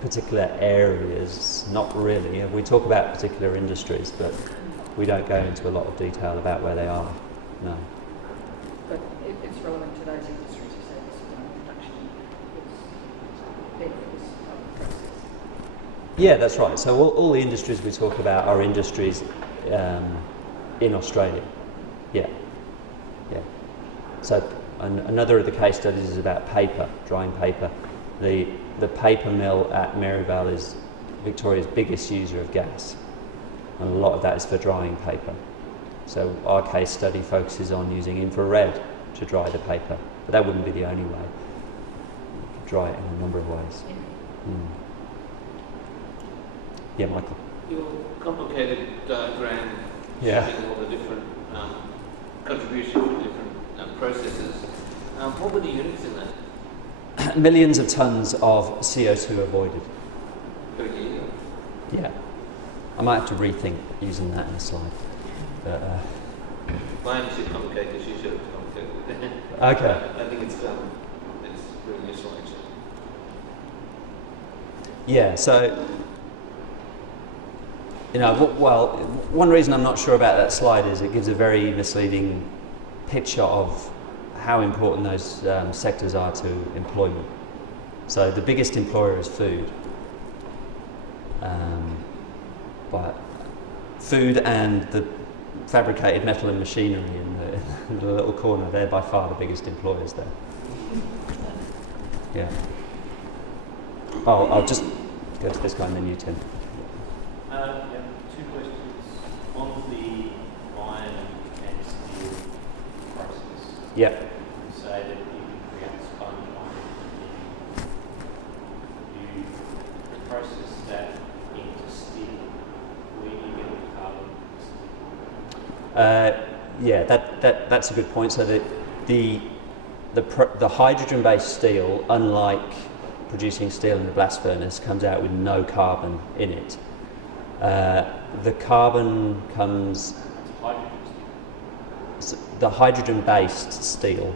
particular areas, not really. We talk about particular industries, but we don't go into a lot of detail about where they are. No. But it's relevant to those industries, you say this production is big for this type of process. Yeah, that's right. So all the industries we talk about are industries in Australia. Yeah. So another of the case studies is about paper, drying paper. The paper mill at Maryvale is Victoria's biggest user of gas, and a lot of that is for drying paper. So our case study focuses on using infrared to dry the paper, but that wouldn't be the only way. You could dry it in a number of ways. Yeah, Michael. Your complicated diagram showing all the different contributions from different processes. What were the units in that? Millions of tons of CO2 avoided. Per year? Yeah. I might have to rethink using that in a slide. But, Mine is too complicated, she should have complicated. okay. I think it's really useful actually. Yeah, so, you know, well, one reason I'm not sure about that slide is it gives a very misleading picture of how important those sectors are to employment. So the biggest employer is food. But food and the fabricated metal and machinery in the little corner, they're by far the biggest employers there. Yeah. Oh, I'll just go to this guy and then you, Tim. Yeah, two questions. On the iron and steel process, Yep. you say that you can create sponge iron and you process that into steel. Where do you get the carbon? Yeah, that's a good point. So the hydrogen-based steel, unlike producing steel in the blast furnace, comes out with no carbon in it. The carbon comes. Hydrogen steel. The hydrogen-based steel,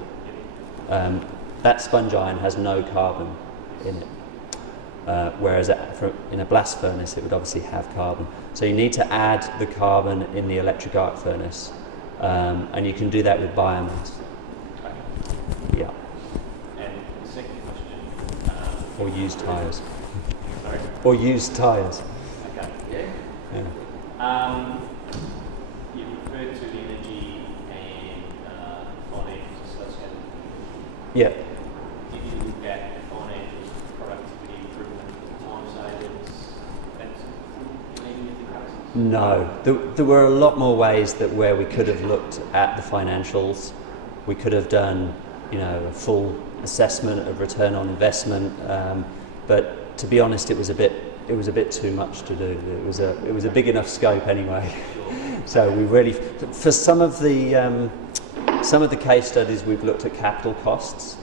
that sponge iron has no carbon in it. Whereas in a blast furnace, it would obviously have carbon. So you need to add the carbon in the electric arc furnace, and you can do that with biomass. Yeah. And the second question. Or used tyres. Sorry. Or used tyres. Okay. Yeah. You referred to the energy and financials associated. Yeah. Did you look at the financials, productivity improvement, time savings, that's in any of the cases? No, there were a lot more ways where we could have looked at the financials. We could have done, you know, a full assessment of return on investment, but to be honest, it was a bit too much to do. It was a big enough scope anyway. So we really, for some of the case studies, we've looked at capital costs.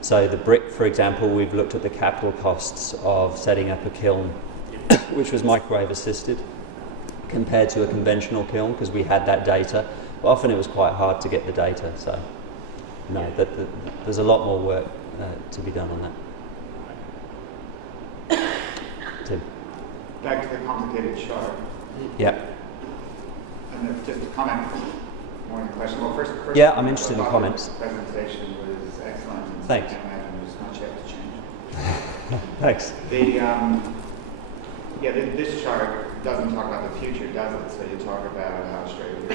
So the brick, for example, we've looked at the capital costs of setting up a kiln, which was microwave assisted, compared to a conventional kiln, because we had that data. But often it was quite hard to get the data, so no, there's a lot more work to be done on that. Tim? Back to the complicated chart. Yeah. And just a comment, more than a question. Well, first Yeah, I'm interested in comments. The presentation was excellent. And Thanks. I can't imagine there's much yet to change. Thanks. This chart doesn't talk about the future, does it? So you talk about how Australia is a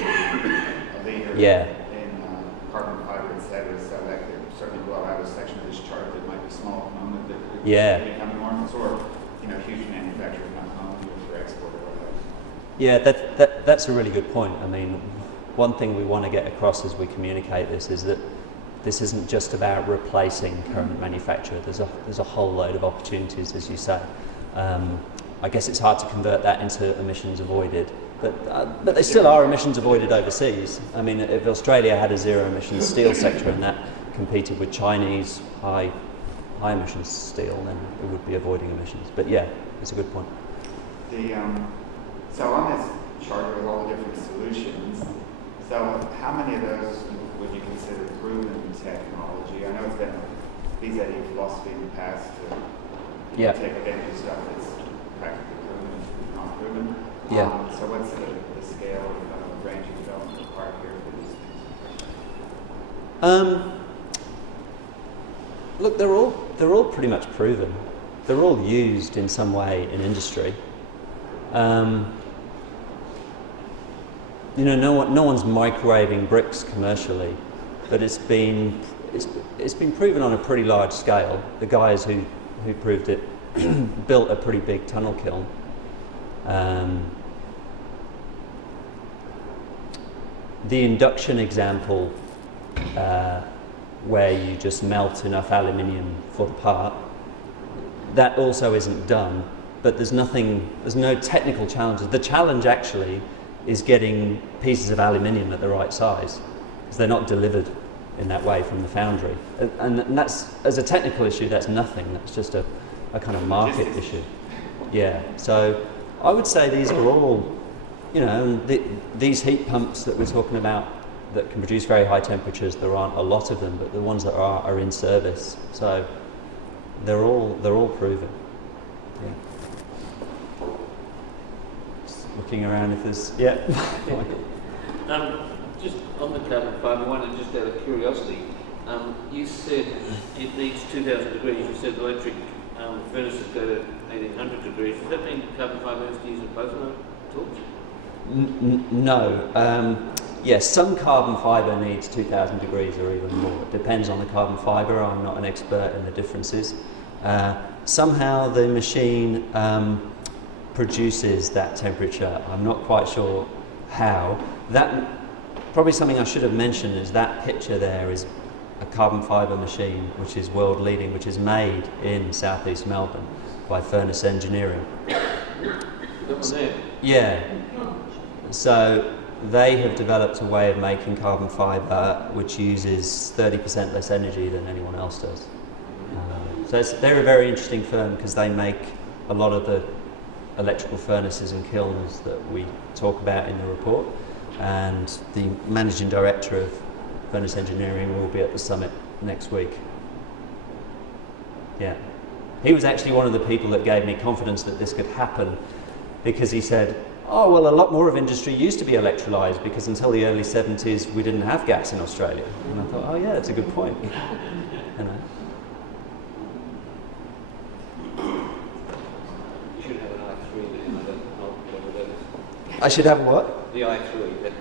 leader in carbon fiber, etc. So that could certainly blow out a section of this chart that might be small at the moment, that could become enormous, or huge manufacturers not only for export or whatever. Yeah, that's a really good point. I mean, one thing we want to get across as we communicate this is that this isn't just about replacing current manufacturer. There's a whole load of opportunities, as you say. I guess it's hard to convert that into emissions avoided, but there still are emissions avoided overseas. I mean, if Australia had a zero emissions steel sector and that competed with Chinese high emissions steel, then it would be avoiding emissions. But yeah, it's a good point. So on this chart with all the different solutions, so how many of those would you consider proven technology? I know it's been a BZE philosophy in the past to take advantage of stuff that's practically proven and not proven. So what's the scale of range of development required here for these things? Look, they're all pretty much proven. They're all used in some way in industry. No one's microwaving bricks commercially, but it's been proven on a pretty large scale. The guys who proved it built a pretty big tunnel kiln. The induction example, where you just melt enough aluminium for the part, that also isn't done, but there's no technical challenges. The challenge actually is getting pieces of aluminium at the right size, because they're not delivered in that way from the foundry. And that's, as a technical issue, that's nothing. That's just a kind of market issue. Yeah, so I would say these are all, these heat pumps that we're talking about that can produce very high temperatures, there aren't a lot of them, but the ones that are in service. So they're all proven. Yeah. Just looking around if there's, Just on the carbon fibre one, and just out of curiosity, you said it needs 2,000 degrees. You said electric furnaces go to 1,800 degrees. Does that mean carbon fibre has to use a both of those tools? No. Yes, some carbon fibre needs 2,000 degrees or even more. It depends on the carbon fibre. I'm not an expert in the differences. Somehow the machine produces that temperature. I'm not quite sure how. That probably something I should have mentioned is that picture there is a carbon fibre machine which is world leading, which is made in southeast Melbourne by Furnace Engineering. Yeah. So they have developed a way of making carbon fibre which uses 30% less energy than anyone else does. They're a very interesting firm because they make a lot of the electrical furnaces and kilns that we talk about in the report. And the managing director of Furnace Engineering will be at the summit next week. Yeah. He was actually one of the people that gave me confidence that this could happen, because he said, oh, well, a lot more of industry used to be electrolysed because until the early 70s we didn't have gas in Australia. And I thought, oh yeah, that's a good point. You know. You should have an i3 then, I don't know whether that is. I should have what? The i3.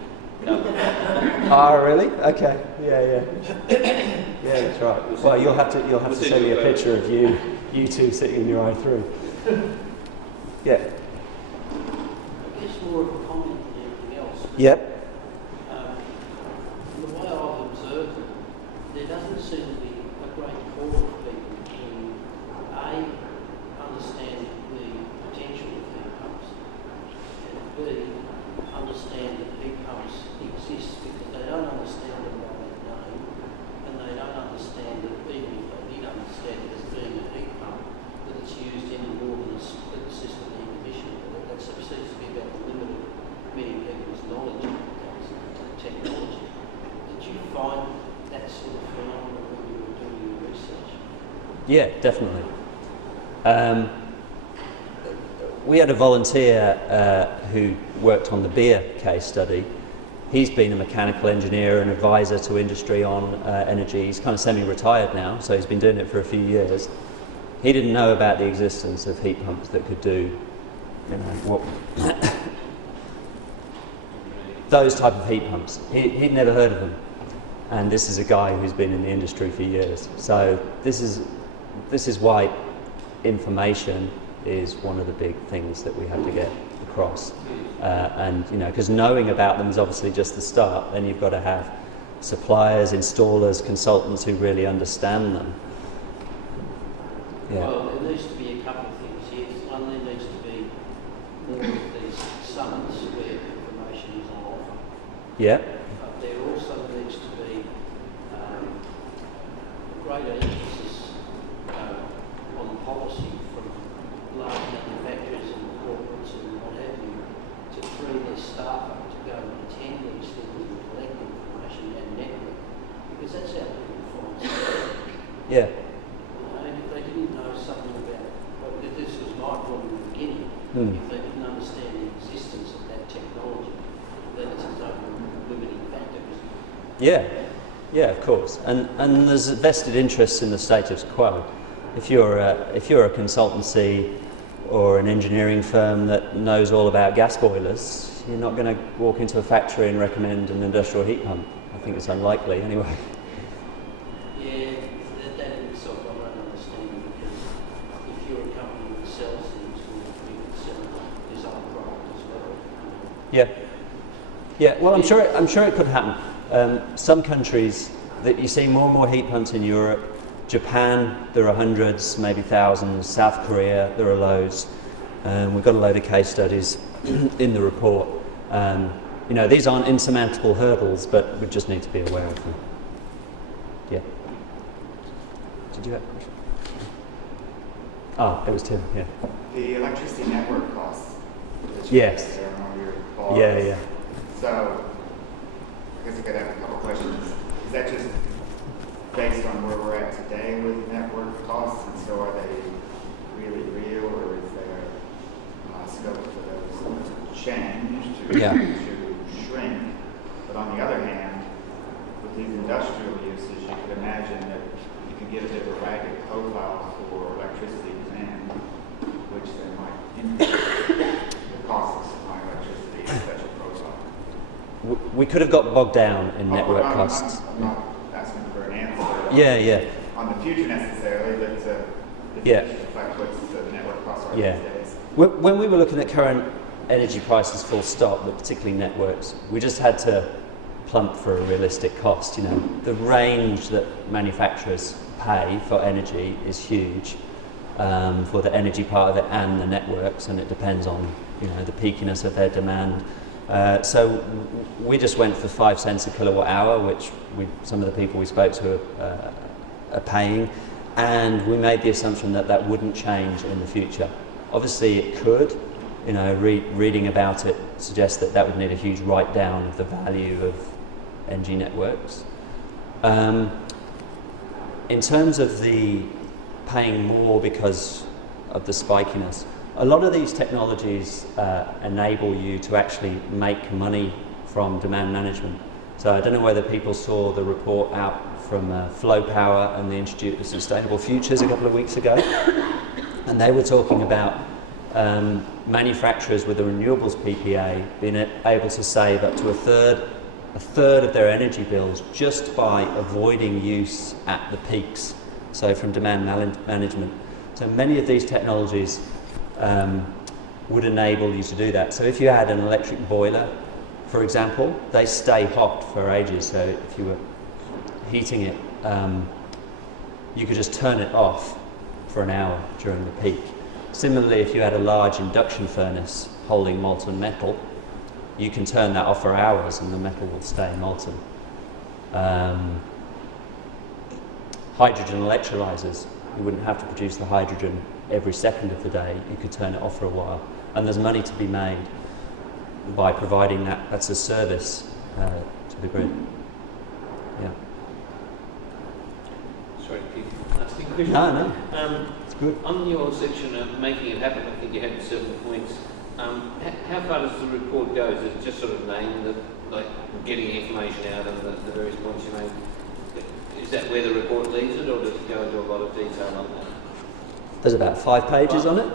Ah, really? Okay. Yeah. Yeah, that's right. Well, you'll have to send me a picture of you two sitting in your i3. Yeah. I guess more of a comment than anything else. Yep. The way I've observed it, there doesn't seem to be a great core of people who A, understand the potential of heat pumps, and B, understand that heat pumps exist, because they don't understand them by that name, and they don't understand that even if they did understand it as being a heat pump, that it's used any more than a split system air conditioning. That seems to be about the limit of many people's knowledge of the technology. Did you find that sort of phenomenon when you were doing your research? Yeah, definitely. We had a volunteer who worked on the beer case study. He's been a mechanical engineer and advisor to industry on energy. He's kind of semi-retired now, so he's been doing it for a few years. He didn't know about the existence of heat pumps that could do, what those type of heat pumps. He'd never heard of them, and this is a guy who's been in the industry for years. So this is why information is one of the big things that we have to get across. And because knowing about them is obviously just the start. Then you've got to have suppliers, installers, consultants who really understand them. Yeah. Well, there needs to be a couple of things here. One, there needs to be more of these summits where information is on offer. Yeah. But there also needs to be a greater emphasis on policy from large manufacturers and corporates and what have you to free their staff up to go and attend these things and collect information and network, because that's how people find stuff. Yeah. If they didn't know something about, well, this was my problem in the beginning, if they didn't understand the existence of that technology, then it's its own limiting factor. Yeah, of course. And there's vested interests in the status quo. If you're a consultancy or an engineering firm that knows all about gas boilers, you're not going to walk into a factory and recommend an industrial heat pump. I think it's unlikely anyway. Yeah, that in itself I don't understand, because if you're a company that sells things, you can sell this other product as well. Yeah. Well, I'm sure it could happen. Some countries that you see more and more heat pumps in Europe. Japan, there are hundreds, maybe thousands. South Korea, there are loads. We've got a load of case studies in the report. These aren't insurmountable hurdles, but we just need to be aware of them. Yeah. Did you have a question? Oh, it was Tim, yeah. The electricity network costs, chart Yes. there on one of your bars. Yeah. So, I guess I could have a couple questions. Is that just based on where we're at today with network costs, and so are they really real, or is there scope for those to change, to shrink? But on the other hand, with these industrial uses, you could imagine that you could get a bit of a ragged profile for electricity demand, which then might increase the cost of supplying electricity in such a profile. We could have got bogged down in network costs. I'm not asking for an answer. Yeah. On the future necessarily, but like what's the network costs are these days. When we were looking at current energy prices full stop, but particularly networks, we just had to plump for a realistic cost. You know, the range that manufacturers pay for energy is huge for the energy part of it and the networks, and it depends on, you know, the peakiness of their demand. So we just went for 5 cents a kilowatt hour, which some of the people we spoke to are paying, and we made the assumption that that wouldn't change in the future. Obviously it could, you know, reading about it suggests that that would need a huge write-down of the value of energy networks. In terms of the paying more because of the spikiness, a lot of these technologies enable you to actually make money from demand management. So I don't know whether people saw the report out from Flow Power and the Institute of Sustainable Futures a couple of weeks ago, and they were talking about manufacturers with a renewables PPA being able to save up to a third of their energy bills just by avoiding use at the peaks, so from demand management. So many of these technologies would enable you to do that. So if you had an electric boiler, for example, they stay hot for ages. So if you were heating it, you could just turn it off for an hour during the peak. Similarly, if you had a large induction furnace holding molten metal, you can turn that off for hours and the metal will stay molten. Hydrogen electrolyzers, you wouldn't have to produce the hydrogen every second of the day, you could turn it off for a while. And there's money to be made by providing that, that's a service to the grid. Yeah. Sorry, keep asking questions. No, it's good. On your section of making it happen, I think you had 7 points. How far does the report go? Is it just sort of name the, like, getting information out of the various points you made? Is that where the report leaves it, or does it go into a lot of detail on that? There's about 5 pages on it.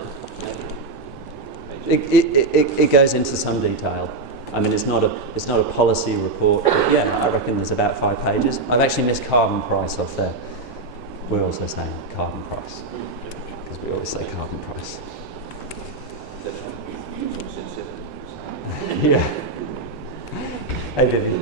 It goes into some detail. I mean, it's not a policy report, but yeah, I reckon there's about 5 pages. I've actually missed carbon price off there. We're also saying carbon price, because we always say carbon price. Yeah. Hey, Vivian.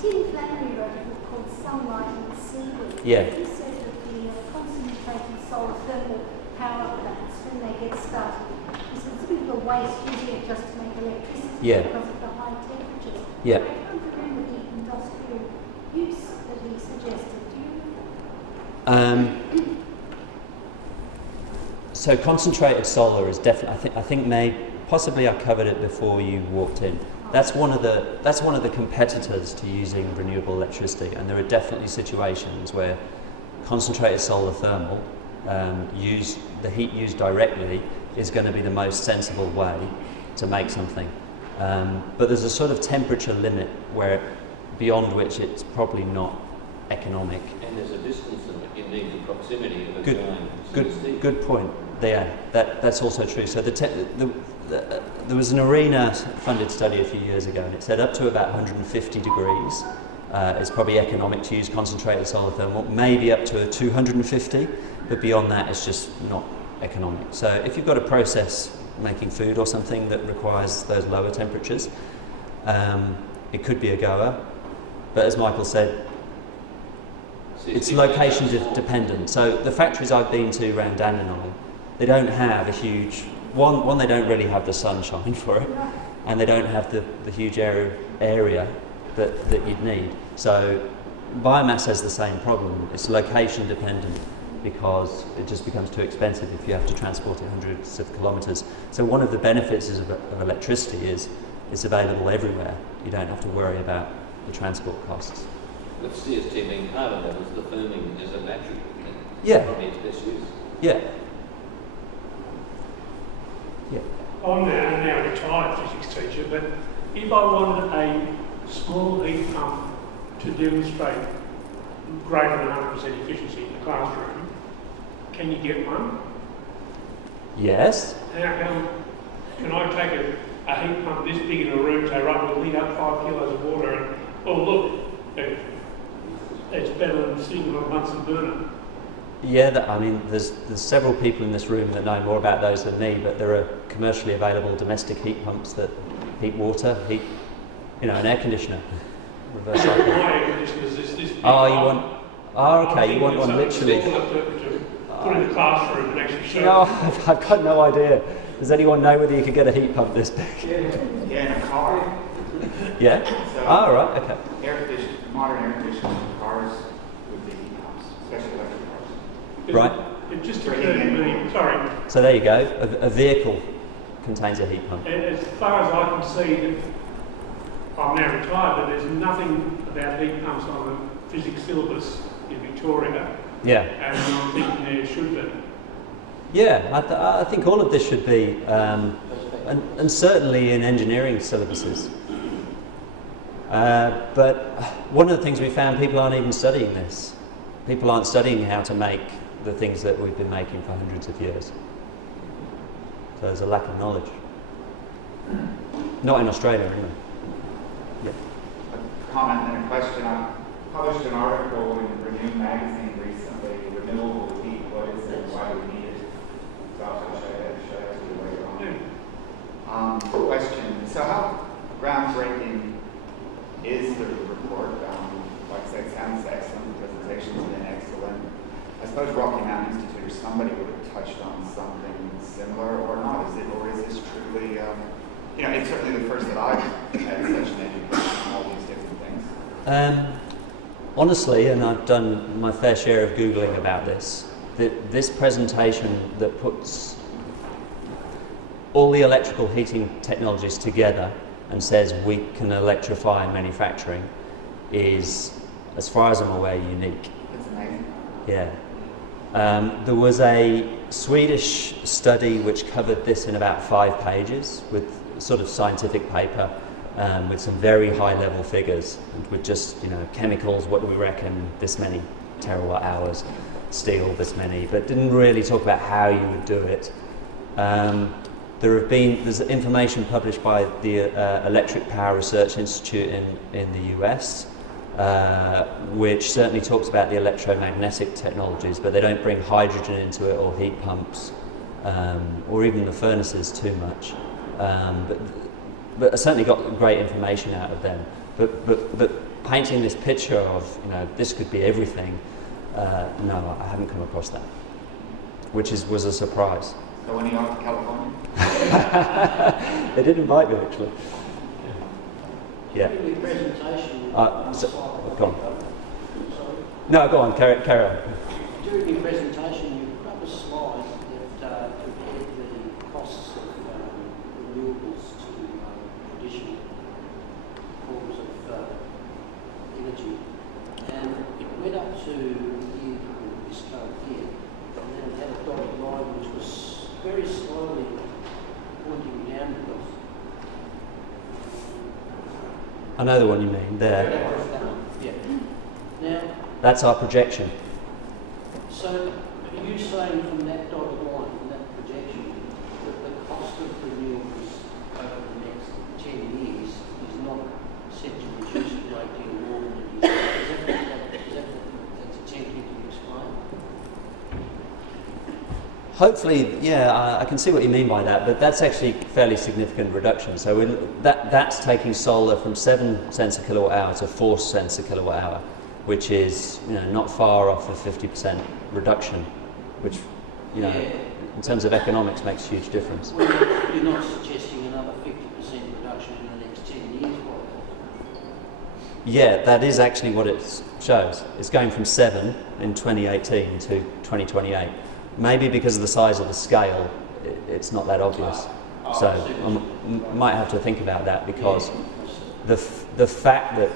Tim Flannery wrote a book called Sunlight and Seaweed. Yeah. He said that the concentrated solar thermal power plants, when they get started, it's a bit of a waste using it just to make electricity because of the high temperatures. Yeah. I can't remember the industrial use that he suggested. Do you? So concentrated solar is definitely. I think possibly I covered it before you walked in. That's one of the competitors to using renewable electricity, and there are definitely situations where concentrated solar thermal, the heat used directly, is going to be the most sensible way to make something. But there's a sort of temperature limit beyond which it's probably not economic. And there's a distance limit. You need the proximity of the line. Good point. Yeah, that's also true. So there was an ARENA-funded study a few years ago, and it said up to about 150 degrees it's probably economic to use concentrated solar thermal, maybe up to 250, but beyond that it's just not economic. So if you've got a process making food or something that requires those lower temperatures, it could be a goer, but as Michael said, it's location dependent. So the factories I've been to around Dandenong, they don't have a huge, one they don't really have the sunshine for it, and they don't have the huge area that you'd need. So biomass has the same problem. It's location dependent. because it just becomes too expensive if you have to transport it hundreds of kilometres. So one of the benefits of electricity is it's available everywhere. You don't have to worry about the transport costs. With CST being part of that, is the firming is a battery. Yeah. Probably its best use. Yeah. Yeah. I'm now a retired physics teacher, but if I wanted a small heat pump to demonstrate greater than 100% efficiency in the classroom, can you get one? Yes. How can I take a heat pump this big in a room, say, right, we'll heat up 5 kilos of water, and, oh, look, it's better than sitting on a Bunsen burner. Yeah, I mean, there's several people in this room that know more about those than me, but there are commercially available domestic heat pumps that heat water, heat, an air conditioner. Reverse cycle. My air conditioner is this big. Oh, you want? Oh, okay. You want one literally? To put in the classroom and actually show. No, I've got no idea. Does anyone know whether you could get a heat pump this big? Yeah, in a car. Yeah. So, Oh, right. Okay. Modern air conditioners in cars would be heat pumps, especially electric cars. Right. It just occurred to me, sorry, So there you go. A vehicle contains a heat pump. as far as I can see, I'm now retired, but there's nothing about heat pumps on the physics syllabus in Victoria, Yeah. and I'm thinking there should be. Yeah. I think all of this should be, and certainly in engineering syllabuses. But one of the things we found, people aren't even studying this. People aren't studying how to make the things that we've been making for hundreds of years. So there's a lack of knowledge. Not in Australia, anyway. Yeah. A comment and a question. I published an article in Renew magazine recently, renewable heat, what is it, why do we need it? So I'll show you later on. Question, so how groundbreaking is the report? Like I said, it sounds excellent, the presentation's been excellent. I suppose Rocky Mountain Institute or somebody would have touched on something similar or not, or is this truly, it's certainly the first that I've had such an education on all these different things. Honestly, and I've done my fair share of Googling about this, this presentation that puts all the electrical heating technologies together and says we can electrify manufacturing is, as far as I'm aware, unique. It's amazing. Yeah. There was a Swedish study which covered this in about 5 pages with sort of scientific paper with some very high level figures and with just, chemicals, what do we reckon, this many terawatt hours, steel, this many, but didn't really talk about how you would do it. There's information published by the Electric Power Research Institute in the US, which certainly talks about the electromagnetic technologies, but they don't bring hydrogen into it or heat pumps or even the furnaces too much. But I certainly got great information out of them. But painting this picture of, this could be everything, no, I haven't come across that, which was a surprise. So when are you off to California? They did invite me, actually. Yeah. During your presentation, Go on. sorry. No, go on, carry on. During your presentation, you put up a slide that compared the costs of renewables to traditional forms of energy, and it went up to here, this code here, and then it had a dotted line which was very slowly pointing downwards. I know the one you mean, there. Yeah. Now, That's our projection. so are you saying from that dotted line, from that projection, that the cost of renewables over the next 10 years is not set to reduce a great deal more than it is? Is that that's attempting to explain? Hopefully, yeah, I can see what you mean by that, but that's actually fairly significant reduction. So that's taking solar from 7 cents a kilowatt hour to 4 cents a kilowatt hour, which is not far off a 50% reduction, which in terms of economics makes a huge difference. Well, you're not suggesting another 50% reduction in the next 10 years, what? Yeah, that is actually what it shows. It's going from 7 in 2018 to 2028. Maybe because of the size of the scale, it's not that obvious. So I might have to think about that, because the fact that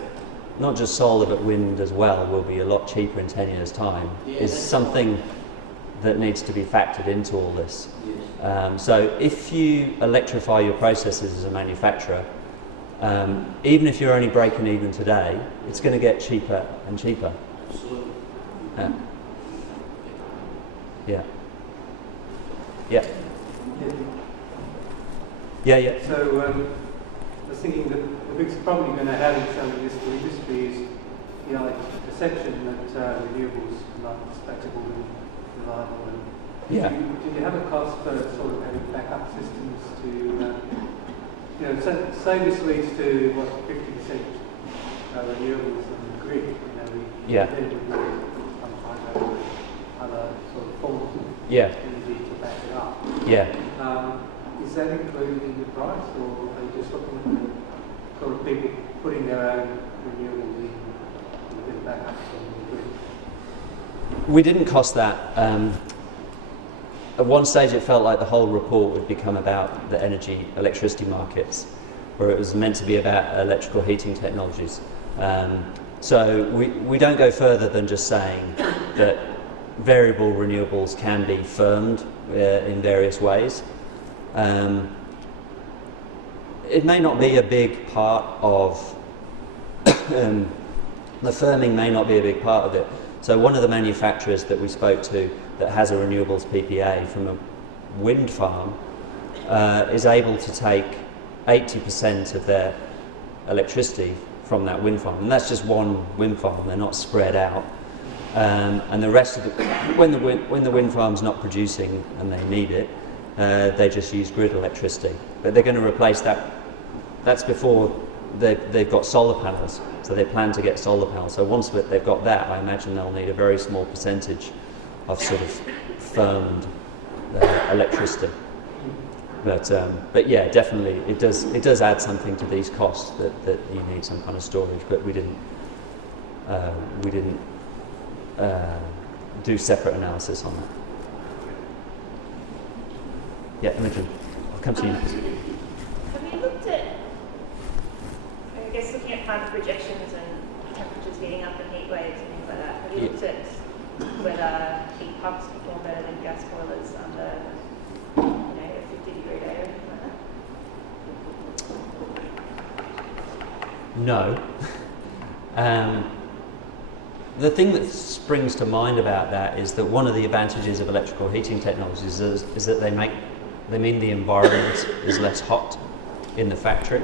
not just solar but wind as well will be a lot cheaper in 10 years' time is something that needs to be factored into all this. So if you electrify your processes as a manufacturer, even if you're only breaking even today, it's going to get cheaper and cheaper. Absolutely. Yeah. Yeah. Yeah, yeah. So I was thinking that the BIC's probably going to have in some of this for industry is, you know, like perception that renewables are not respectable and reliable. And Yeah. do you have a cost for sort of having backup systems to, you know, say this leads to what 50% renewables on the grid, you know, we Yeah. then would need some kind of other sort of forms of Yeah. energy to back it up. Yeah. Is that included in the price, or are you just looking at the sort of people putting their own renewables in and get backup from the grid? We didn't cost that. At one stage it felt like the whole report would become about the electricity markets, where it was meant to be about electrical heating technologies. So we don't go further than just saying that variable renewables can be firmed in various ways. It may not be a big part of the firming may not be a big part of it. So one of the manufacturers that we spoke to that has a renewables PPA from a wind farm is able to take 80% of their electricity from that wind farm, and that's just one wind farm. They're not spread out, and the rest of it, when the wind farm's not producing and they need it, they just use grid electricity. But they're going to replace that. That's before they've got solar panels, so they plan to get solar panels. So once they've got that, I imagine they'll need a very small percentage of sort of firmed electricity. But yeah, definitely it does add something to these costs that you need some kind of storage. But we didn't do separate analysis on that. Yeah, Imogen, I'll come to you next. Have you looked at, I guess, looking at plant projections and temperatures heating up and heat waves and things like that, have you looked at whether heat pumps perform better than gas boilers under, you know, a 50-degree day or anything like that? No. The thing that springs to mind about that is that one of the advantages of electrical heating technologies is that they mean the environment is less hot in the factory.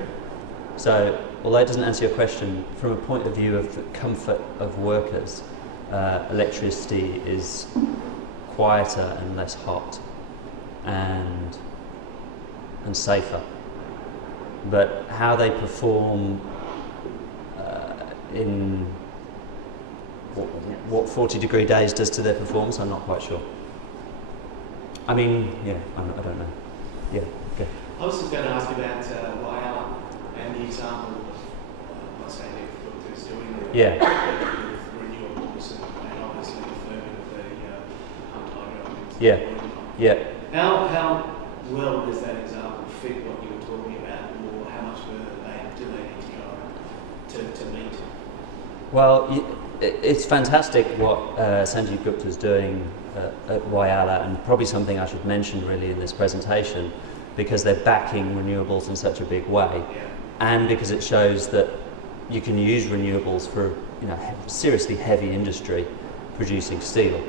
So, although it doesn't answer your question, from a point of view of the comfort of workers, electricity is quieter and less hot and safer. But how they perform in what 40-degree days does to their performance, I'm not quite sure. I mean, yeah, I don't know. Yeah, okay. I was just going to ask about Whyalla and the example of what say is doing with renewables and obviously the firming of the pumped hydro. Yeah, yeah. How well does that example fit what you were talking about, or how much further do they need to go to meet? Well, it's fantastic what Sanjeev Gupta's doing at Whyalla, and probably something I should mention really in this presentation, because they're backing renewables in such a big way, and because it shows that you can use renewables for, you know, seriously heavy industry producing steel.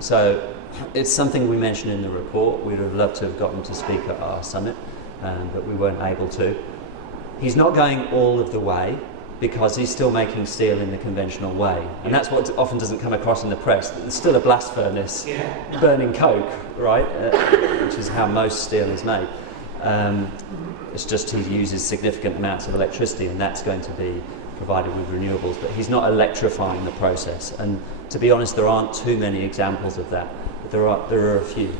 So it's something we mentioned in the report. We'd have loved to have gotten to speak at our summit, but we weren't able to. He's not going all of the way, because he's still making steel in the conventional way. And that's what often doesn't come across in the press. There's still a blast furnace burning coke, right? Which is how most steel is made. It's just he uses significant amounts of electricity, and that's going to be provided with renewables. But he's not electrifying the process. And to be honest, there aren't too many examples of that. But there are a few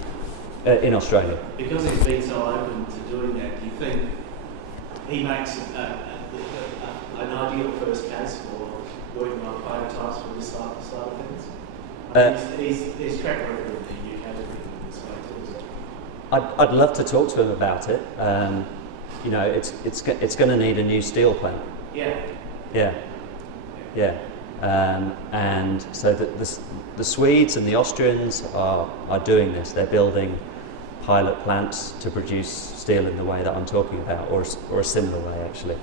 in Australia. Because he's been so open to doing that, do you think he makes an ideal first case for working on prototypes for this side of things? His track record in the UK has been displayed. I'd love to talk to him about it. You know, it's going to need a new steel plant. Yeah. Yeah. Yeah. And so the Swedes and the Austrians are doing this. They're building pilot plants to produce steel in the way that I'm talking about, or a similar way actually.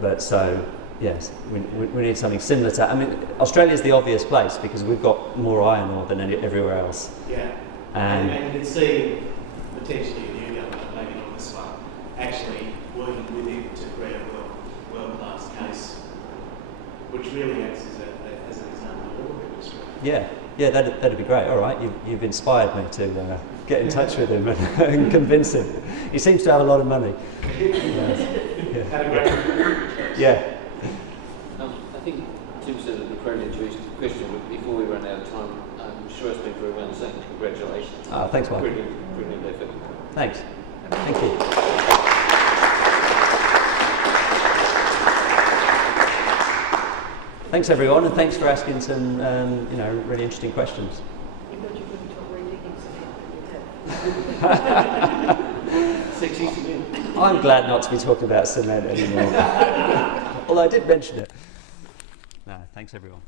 But so yes, we need something similar to. I mean, Australia is the obvious place because we've got more iron ore than everywhere else. Yeah. And you can see potentially a new government, maybe not this one, actually working with it to create a world-class case, which really acts as an example of all industry. Yeah, yeah, that'd be great. All right, you've inspired me to get in touch with him and convince him. He seems to have a lot of money. Yeah. Had a great Yeah. I think Tim said an incredibly interesting question, but before we run out of time, I'm sure I speak for everyone saying congratulations. Thanks, Mike. Brilliant effort. Thanks. Thank you. Thanks everyone, and thanks for asking some, really interesting questions. You bet you couldn't talk redigging cement. Sexy cement. I'm glad not to be talking about cement anymore. Although I did mention it. No, thanks everyone.